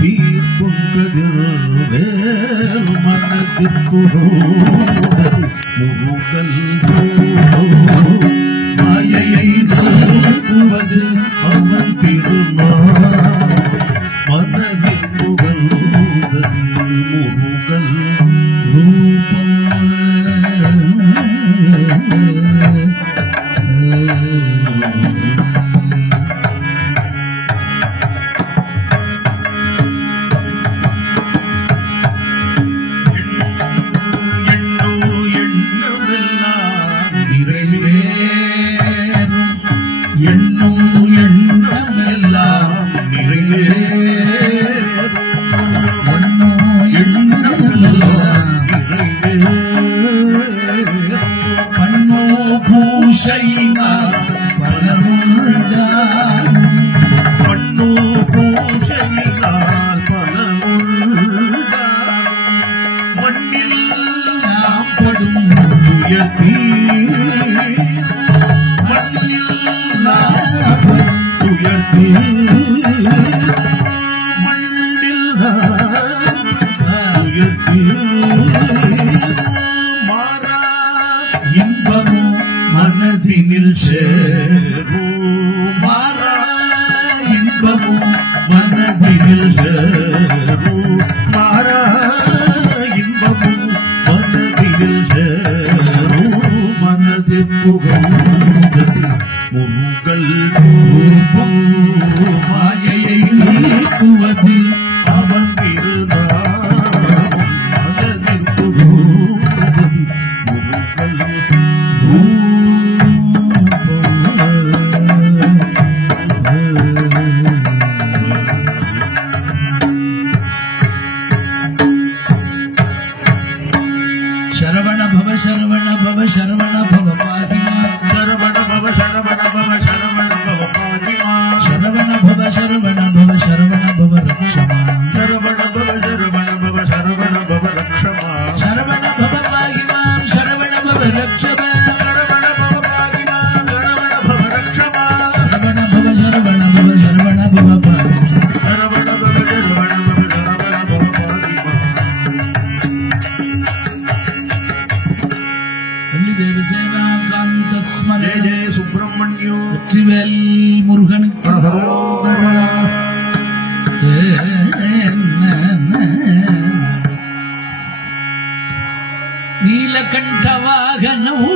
தீர்க்கும் கதிர் மனதிற்குரோடு முருகன் மாயையை நீக்குவது அவன் திருநாள் மனதிற்குரோடு முருகன் மனதினில் சேரும் மாறா இன்பமும் மனதினில் சேரும் மாறா இன்பமும் மனதினில் சேரும் மனதிற்குகந்தது முருகன் ரூபம் மாயையை நீக்குவது அவன் திருநாள் மனதிற்குகந்தது முருகன் शरवण भव शरवण भव शरवण भव पाहिमा शरवण भव शरवण भव शरवण भव पाहिमा शरवण भव शरवण भव शरवण भव रक्षमा शरवण भव शरवण भव शरवण भव रक्षमा शरवण भव पाहिमा शरवण भव रक्षमा शरवण भव पाहिमा शरवण भव रक्षमा शरवण भव शरवण भव शरवण भव पाहिमा शरवण भव शरवण भव शरवण भव पाहिमा देवसेना कांत स्मरण जय जय सुब्रह्मण्यो वेट्रिवेल मुरुगन ನೀಲಕಂಠವಾಹನವು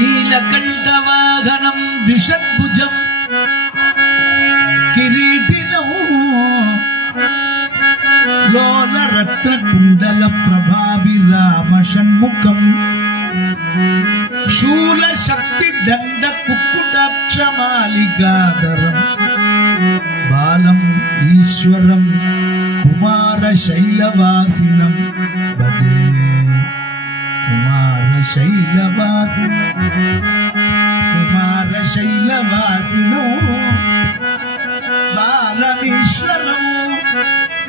ನೀಲಕಂಠವಾಹನಂ ದ್ವಿಷದ್ಭುಜಂ ಕಿರೀಟಿನವು ಲೋಲರತ್ನ ಕುಂಡಲ ಪ್ರಭಾಭಿರಾಮ ಷಣ್ಮುಖಂ ಶೂಲ ಶಕ್ತಿ ದಂಡ ಕುಕ್ಕುಟಾಕ್ಷ ಮಾಲಿಕಾಧರಂ ಬಾಲಂ ಈಶ್ವರಂ ಕುಮಾರ ಶೈಲವಾಸಿನಂ ಭಜೆ ಕುಮಾರ ಶೈಲವಾಸಿನಂ ಕುಮಾರ ಶೈಲವಾಸಿನೋ ಬಾಲಮೀಶ್ವರಂ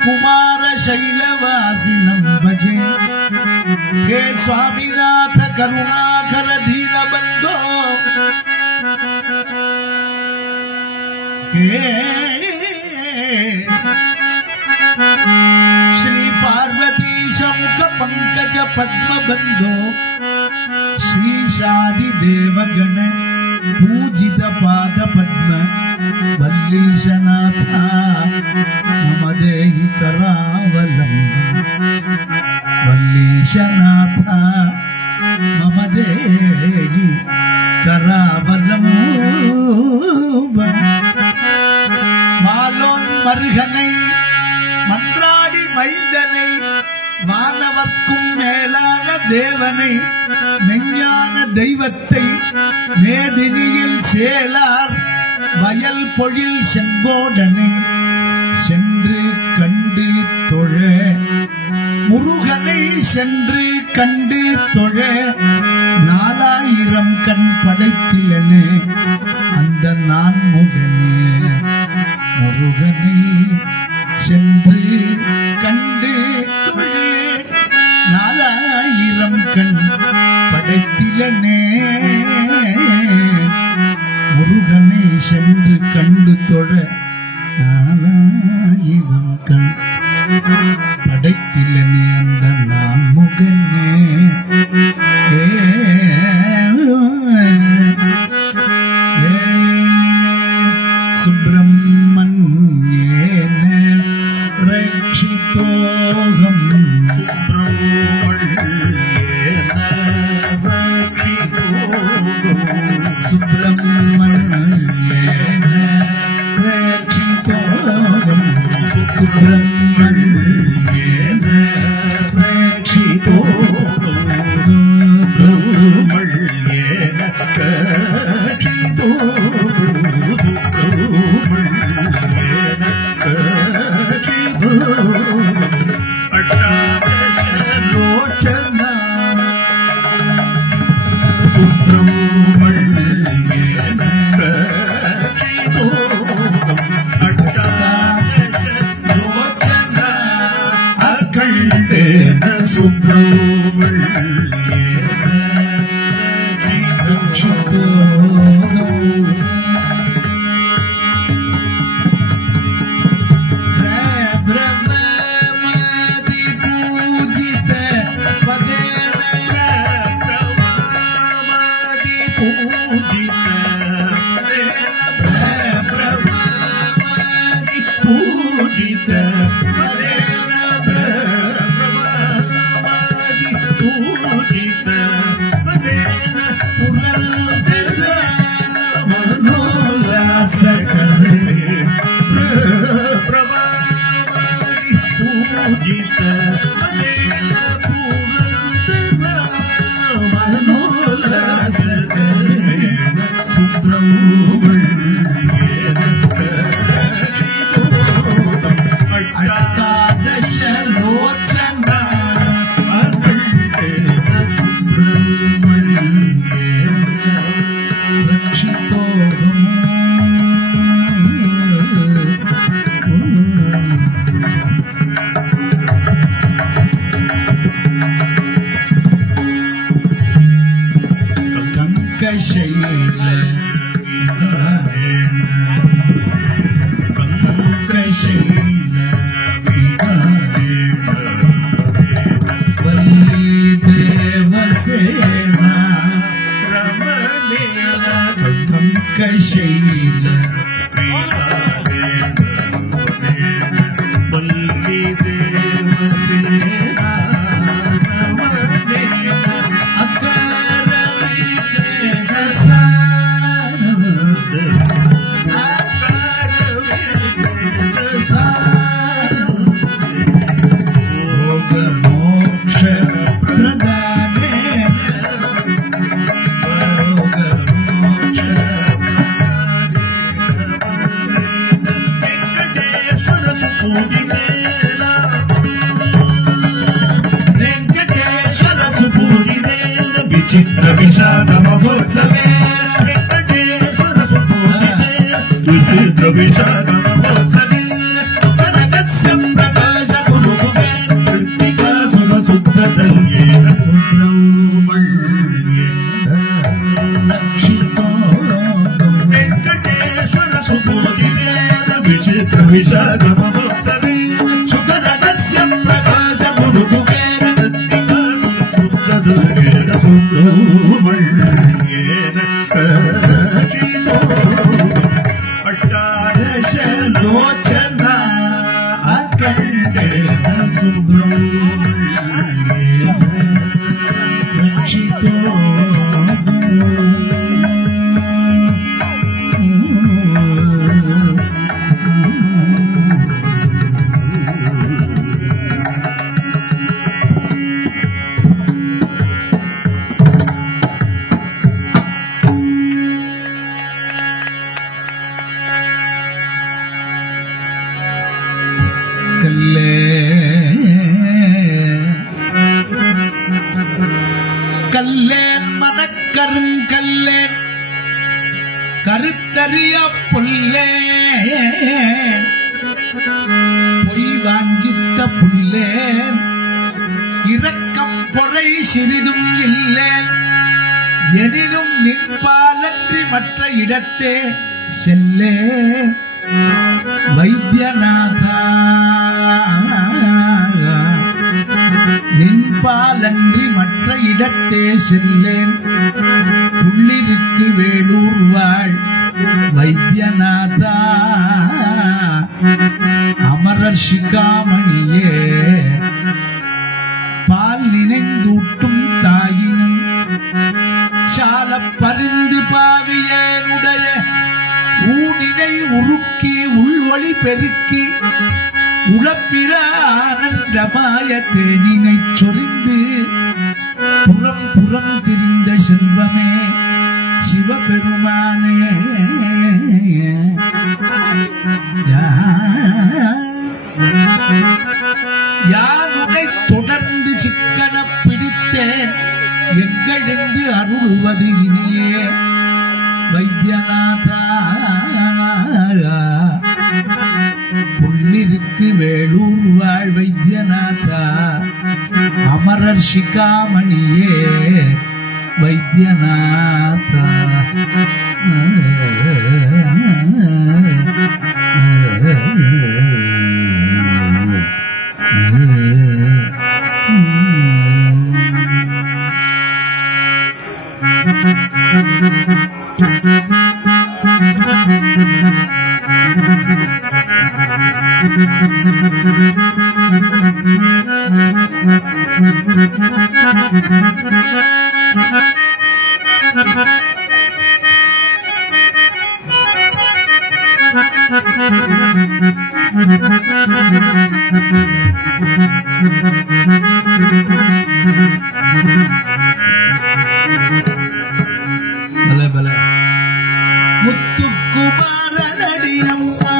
ಕುಮಾರ ಶೈಲವಾಸಿನಂ ಭಜೆ ಹೇ ಸ್ವಾಮಿನಾಥ ಕರುಣಾಕರ ದೀನ ಬಂಧೋ ಹೇ श्री पार्वतीश मुख पंकज पद्म बंधो श्री शादि देवगण पूजित पाद पद्म वल्लीशनाथ मम देहि करावलंबं वल्लीशनाथ मम देहि करावलंबं मालोन मर्गनै மன்றாடி மைந்தனை மாணவர்க்கும் மேலான தேவனை மெஞ்ஞான தெய்வத்தை மேதினியில் சேலார் வயல் பொழில் செங்கோடனை சென்று கண்டு தொழ முருகனை சென்று கண்டு தொழ 4000 கண் படைத்திலனே அந்த நான்முகனே முருகனை சென்று கண்டு 4000 கண் படைத்திலனே முருகனை சென்று கண்டு தொழ 4000 கண் படைத்திலனே அந்த நான் முகனே சுப்பிரமண்யேன ரக்ஷிதோகம் சுப்பிரமண்யேன ரக்ஷிதோகம் சுப்பிரமண்யேன ரக்ஷிதோகம் சுப்பிரமண்யேன ரக்ஷிதோகம் विचित्र विषाद महोत्सवे विचित्र विषाद महोत्सवे कनकस्य प्रकाश गुरुमुखे कृत्तिका सुरसुद्धतल्येन सुब्रह्मण्येन लक्षितो वेङ्कटेश्वर सुबोधितेन विचित्र विषाद महोत्सवे सुकनकस्य प्रकाश गुरुमुखे अष्टादश लोचना अखण्डेन सुब्रह्मण्येन रक्षितो கல்லேன் மனக்கருங்கல்லேன் கருத்தறிய புல்லே பொய் வாஞ்சித்த புல்லேன் இரக்கம் பொறை சிறிதும் இல்லேன் எனினும் நிற்பாலன்றி மற்ற இடத்தே செல்லே வைத்தியநாதா நின்பாலன்றி மற்ற இடத்தே செல்லேன் புள்ளிருக்கு வேலூர் வாழ் வைத்தியநாதா அமரர் சிகாமணியே பால் நினைந்தூட்டும் தாயினும் சால பரிந்து பாவியனுடைய ஊனினை உருக்கி உள்வழி பெருக்கி உளப்பிற ஆனந்தமாய தேனினை சொரிந்து புறம் புறம் திரிந்த செல்வமே சிவபெருமானே யானுனை தொடர்ந்து சிக்கன பிடித்தேன் எங்கெழுந்து அருள்வது இனியே வைத்தியநாதா புள்ளிருக்கு வேலூர் வாழ் வைத்தியநாதா அமரர் சிகாமணியே வைத்தியநாதா முத்துக்குமாரனடியம்மா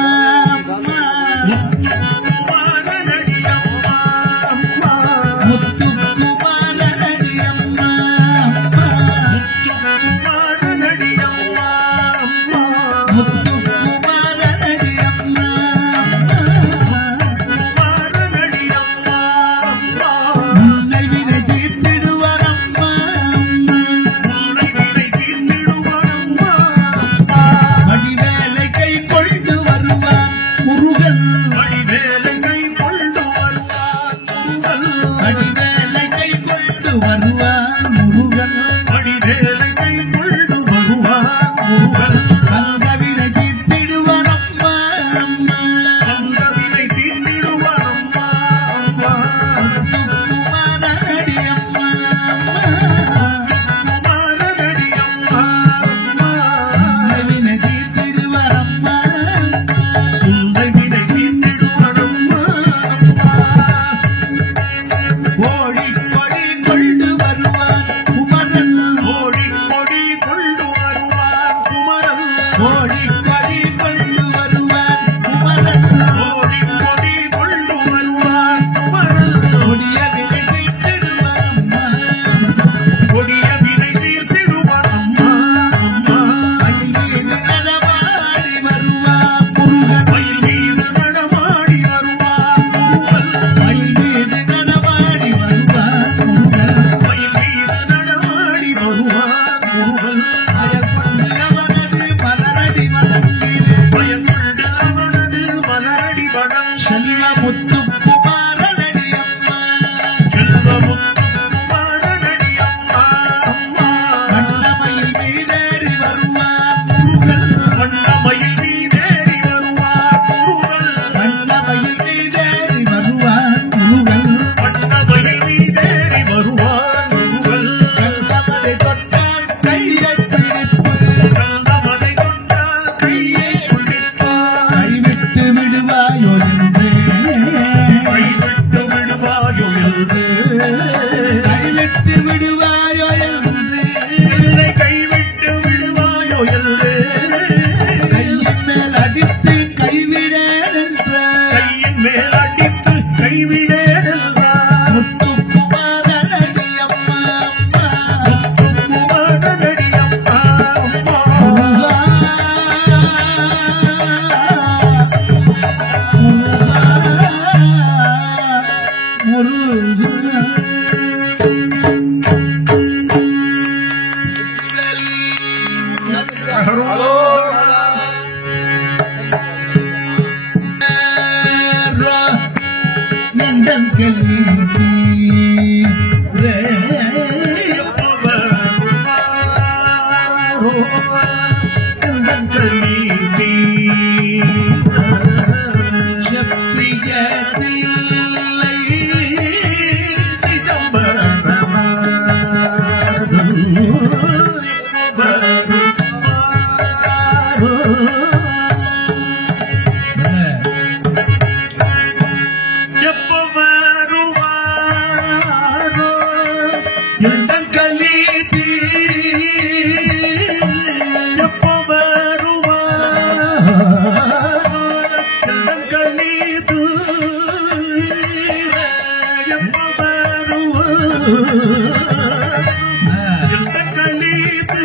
பொடி கொண்டு வருவான் குமரன் பொடி கொண்டு வருவான் குமரன் கொடிய வினை தீர்த்திடுவான் அம்மா கொடிய வினை தீர்த்திடுவான் அம்மா அம்மா மயில் மீது நடமாடி வருவான் முருகன் மயில் மீது நடமாடி வருவான் முருகன் மயில் மீது நடமாடி வருவான் முருகன் மயில் மீது நடமாடி வருவான் முருகன் அயற்கொண்டு அவனது மலரடி வணங்கிலே பயங்கொண்ட அவனது மலரடி வடம் செல்ல முத்துக்குமாரனடி அம்மா செல்வமுத்துமாரனடி அம்மா அம்மா வண்ணமயில் மீதேறி வருவான் முருகன் வண்ணமயில் மீதேறி வருவான் முருகன் வண்ணமயில் மீதேறி வருவான் முருகன் வண்ணமயில் மீதேறி வருவான் முருகன் கண்டமதை தொட்டால் கையைப் பிடிப்பு கண்டமதை கொண்டால் கையை பிடிப்பான் கைவிட்டு விடுவாயோ என்று கைவிட்டு விடுவாயோ என்று கைவிட்டு விடுவாயோ என்று என்னை கைவிட்டு விடுவாயோ என்று கையின் மேல் அடித்து கைவிடேன் என்ற கையின் மேல் அடித்து கைவிடேன் என்றார் முத்துக்குமாரனடி அம்மா குமாரனடி அம்மா அம்மா முருகா நந்தன் கல்வி எப்போ வருவாரோ எப்போ வருவாரோ கலீது எப்போ வருவாரோ கலீது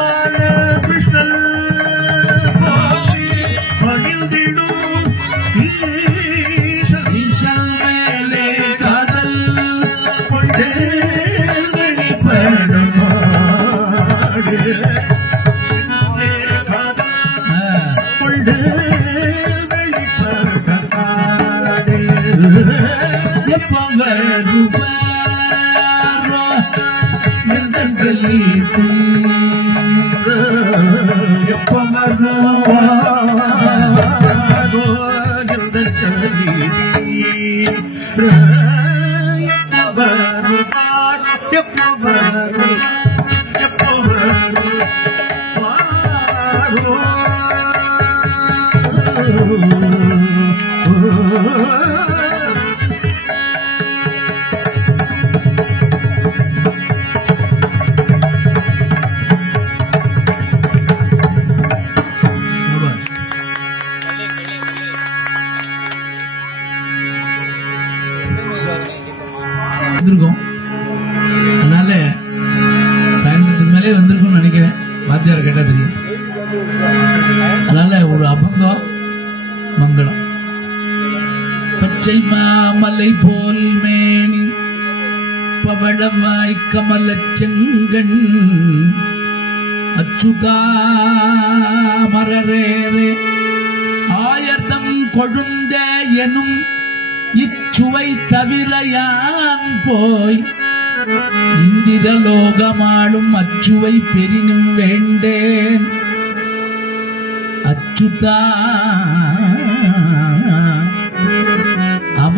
பாலகிருஷ்ணன் பணிந்திடும் ஈசன் மேலே காதல் கொண்டே வெளிப்படுமாடு கொண்டு வெளிப்படுமாடு எப்போ வருவாரோ நந்தன் கல்வி எப்போ வருவாரோ எப்போ வருவாரோ எப்போ வந்திருக்கோம். அதனால சாயந்தரத்துக்கு மேலே வந்திருக்கும்னு நினைக்கிறேன். வாத்தியார் கேட்டா தெரியும். அதனால ஒரு அபங்கம் மங்களம். பச்சை மாமலை போல் மேனி பவளமாய் கமலச் செங்கண் அச்சுதா மரரேரே ஆயர்தம் கொழுந்த எனும் இச்சுவை தவிர யான் போய் இந்திரலோகமாளும் அச்சுவை பெரினும் வேண்டேன் அச்சுதா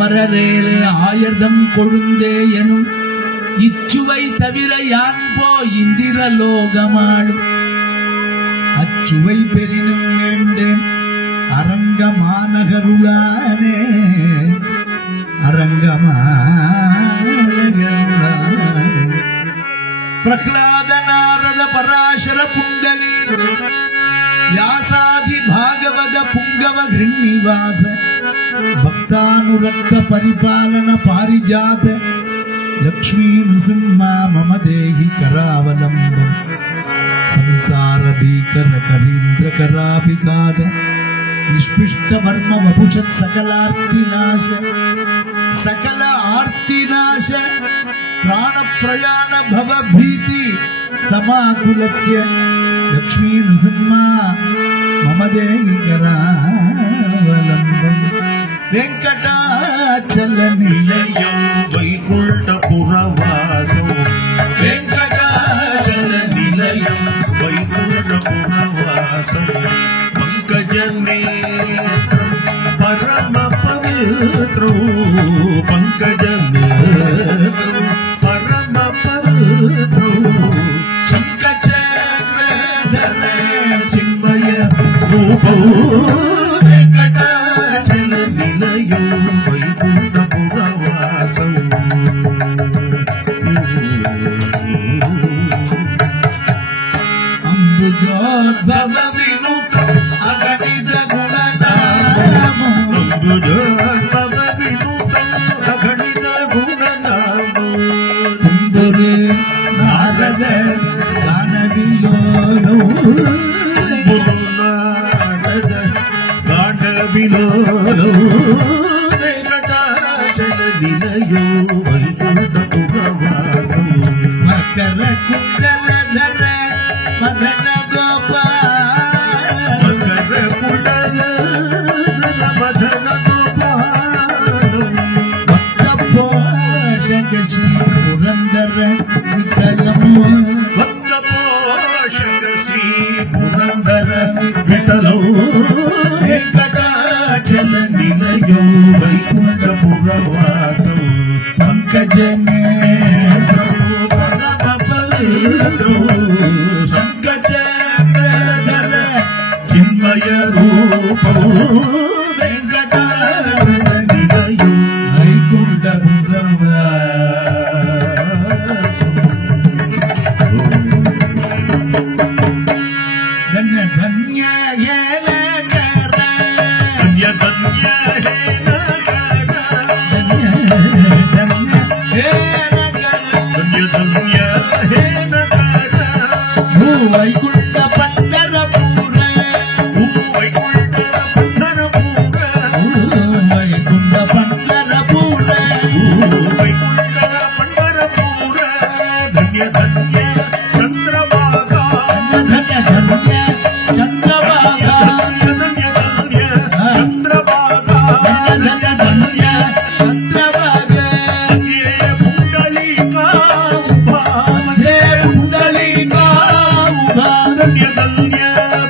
அமரரேறு ஆயர்தம் கொழுந்தே எனும் இச்சுவை தவிர யான் போ இந்திரலோகமாடும் அச்சுவை பெரினும் வேண்டேன் அரங்கமாநகருளானே அரங்கமாநகருளானே பிரஹ்லாத நாரத பராசர புண்டலி व्यासादि भागवत पुंगव घृण्निवास भक्तानुरक्त परिपालन पारिजात लक्ष्मी नृसिंहा मम देहि करावलंबन संसार भीकर करीन्द्र कराभिघात निष्पिष्ट वर्म वपुष सकलार्तिनाश सकल आर्तिनाश प्राण प्रयाण भव भीति समाकुलस्य लक्ष्मी नृसिंहा मम देहि करावलंबन वेंकटाचल निलयं वैकुण्ठपुरवासो वेंकटाचल निलयं वैकुण्ठपुरवासो पंकजनेत्रं परम पवित्रो पंकजनेत्रं परम पवित्रो चिन्मय रूपो वेंकटाचल निलयो वैकुण्ठपुरवासो अम्बुजोद्भव विनुत अगणित गुणनाम अम्बुजोद्भव विनुत अगणित गुणनाम कुंदरे नारद गानविलोलो गानविलोलो वेंकटाचल निलयो वैकुण्ठपुरवासो मकर कुंडलधर मदन गोपाल मकर कुंडलधर मदन गोपाल भक्त पोषक श्री पुरंदर विठलम भक्त पोषक श्री पुरंदर विठलो वेंकटाचल निलयो वैकुण्ठपुरवासो पंकजनेत्रं परम पवित्रो पंकजनेत्र चिन्मय रूपो वेंकटाचल निलयो वैकुण्ठपुरवासो धन्य धन्य ये नगर धन्य धन्य हे नगर धन्य हे नगर धन्य धन्य हे नगर वैकुंठ पंढरपूर वैकुण्ठ पंढरपूर वैकुंठ पंढरपूर वैकुण्ठ पंढरपूर धन्य धन्य चंद्रभागा धन्य धन्य चंद्रभागा धन्य धन्य चंद्रभागा धन्य धन्य चंद्रभागा ये पुंडलिका उभा हे पुंडलिका उभा धन्य धन्य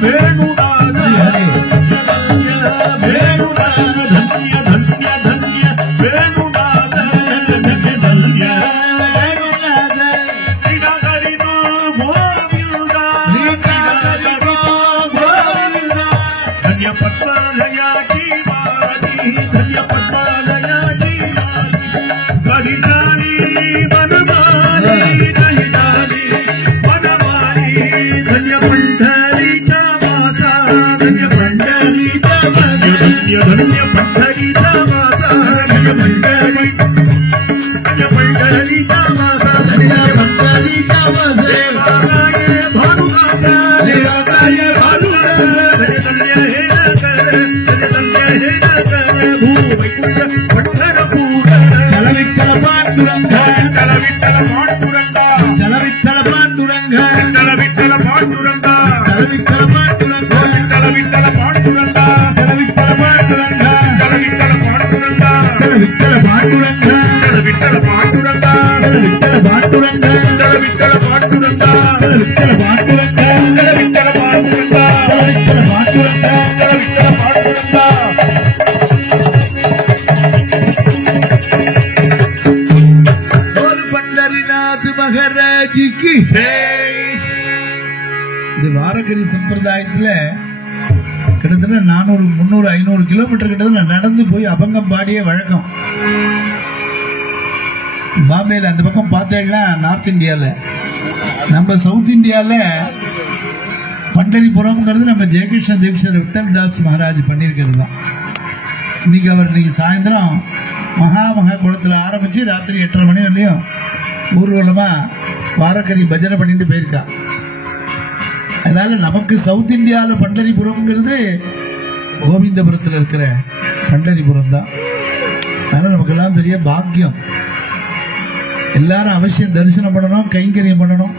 वेणुनाद धन्य वेणुनाद धन्य धन्य धन्य वेणुनाद धन्य धन्य वेणुनाद क्रीडाकरितो गोविन्द क्रीडाकरितो गोविन्द धन्य पद्मालयाची वारी धन्य पद्मालयाची वारी गरिताली वनमाली गरिताली वनमाली धन्य पंढरीचा वासा धन्य पंढरीचा वासा धन्य पंढरीचा वासा धन्य पंढरीचा वासा धन्य पंढरीचा वासा देवालय भानुदासा देवालय भानुदासा धन्य हे नगर धन्य हे नगर वैकुंठ पंढरपूर जलविठ्ठल पांडुरंग जलविठ्ठल पांडुरंग जलविठ्ठल पांडुरंग जलविठ्ठल पांडुरंग जलविठ्ठल पांडुरंग जलविठ्ठल पांडुरंग जलविठ्ठल पांडुरंग जलविठ्ठल पांडुरंग जलविठ्ठल पांडुरंग जलविठ्ठल पांडुरंग जलविठ्ठल पांडुरंग जलविठ्ठल पांडुरंग जलविठ्ठल पांडुरंग जलविठ्ठल पांडुरंग जलविठ्ठल पांडुरंग जलविठ्ठल पांडुरंग ஜிக்கு இது வாரக்கரி சம்பிரதாயத்துல கிட்டத்தட்ட 400, 300, 500 கிலோமீட்டர் கிட்ட நடந்து போய் அபங்கம் பாடிய வழக்கம். பாம்பேல அந்த பக்கம் பார்த்தேன்னா நார்த் இந்தியால, நம்ம சவுத் இந்தியால பண்டரிபுரம்ங்கிறது நம்ம ஜெயகிருஷ்ண தீட்சர் விட்டல் தாஸ் மகாராஜ் பண்ணியிருக்கிறது தான். இன்னைக்கு சாயந்தரம் மகா குளத்துல ஆரம்பிச்சு ராத்திரி 8:30 மணி வரையும் ஊர்வலமா வாரக்கரி பஜனை பண்ணிட்டு போயிருக்கா. அதனால நமக்கு சவுத் இந்தியாவில் பண்டரிபுரம்ங்கிறது கோவிந்தபுரத்தில் இருக்கிற பண்டரிபுரம் தான். அதனால நமக்கெல்லாம் பெரிய பாக்கியம். எல்லாரும் அவசியம் தரிசனம் பண்ணணும், கைங்கரியம் பண்ணணும்.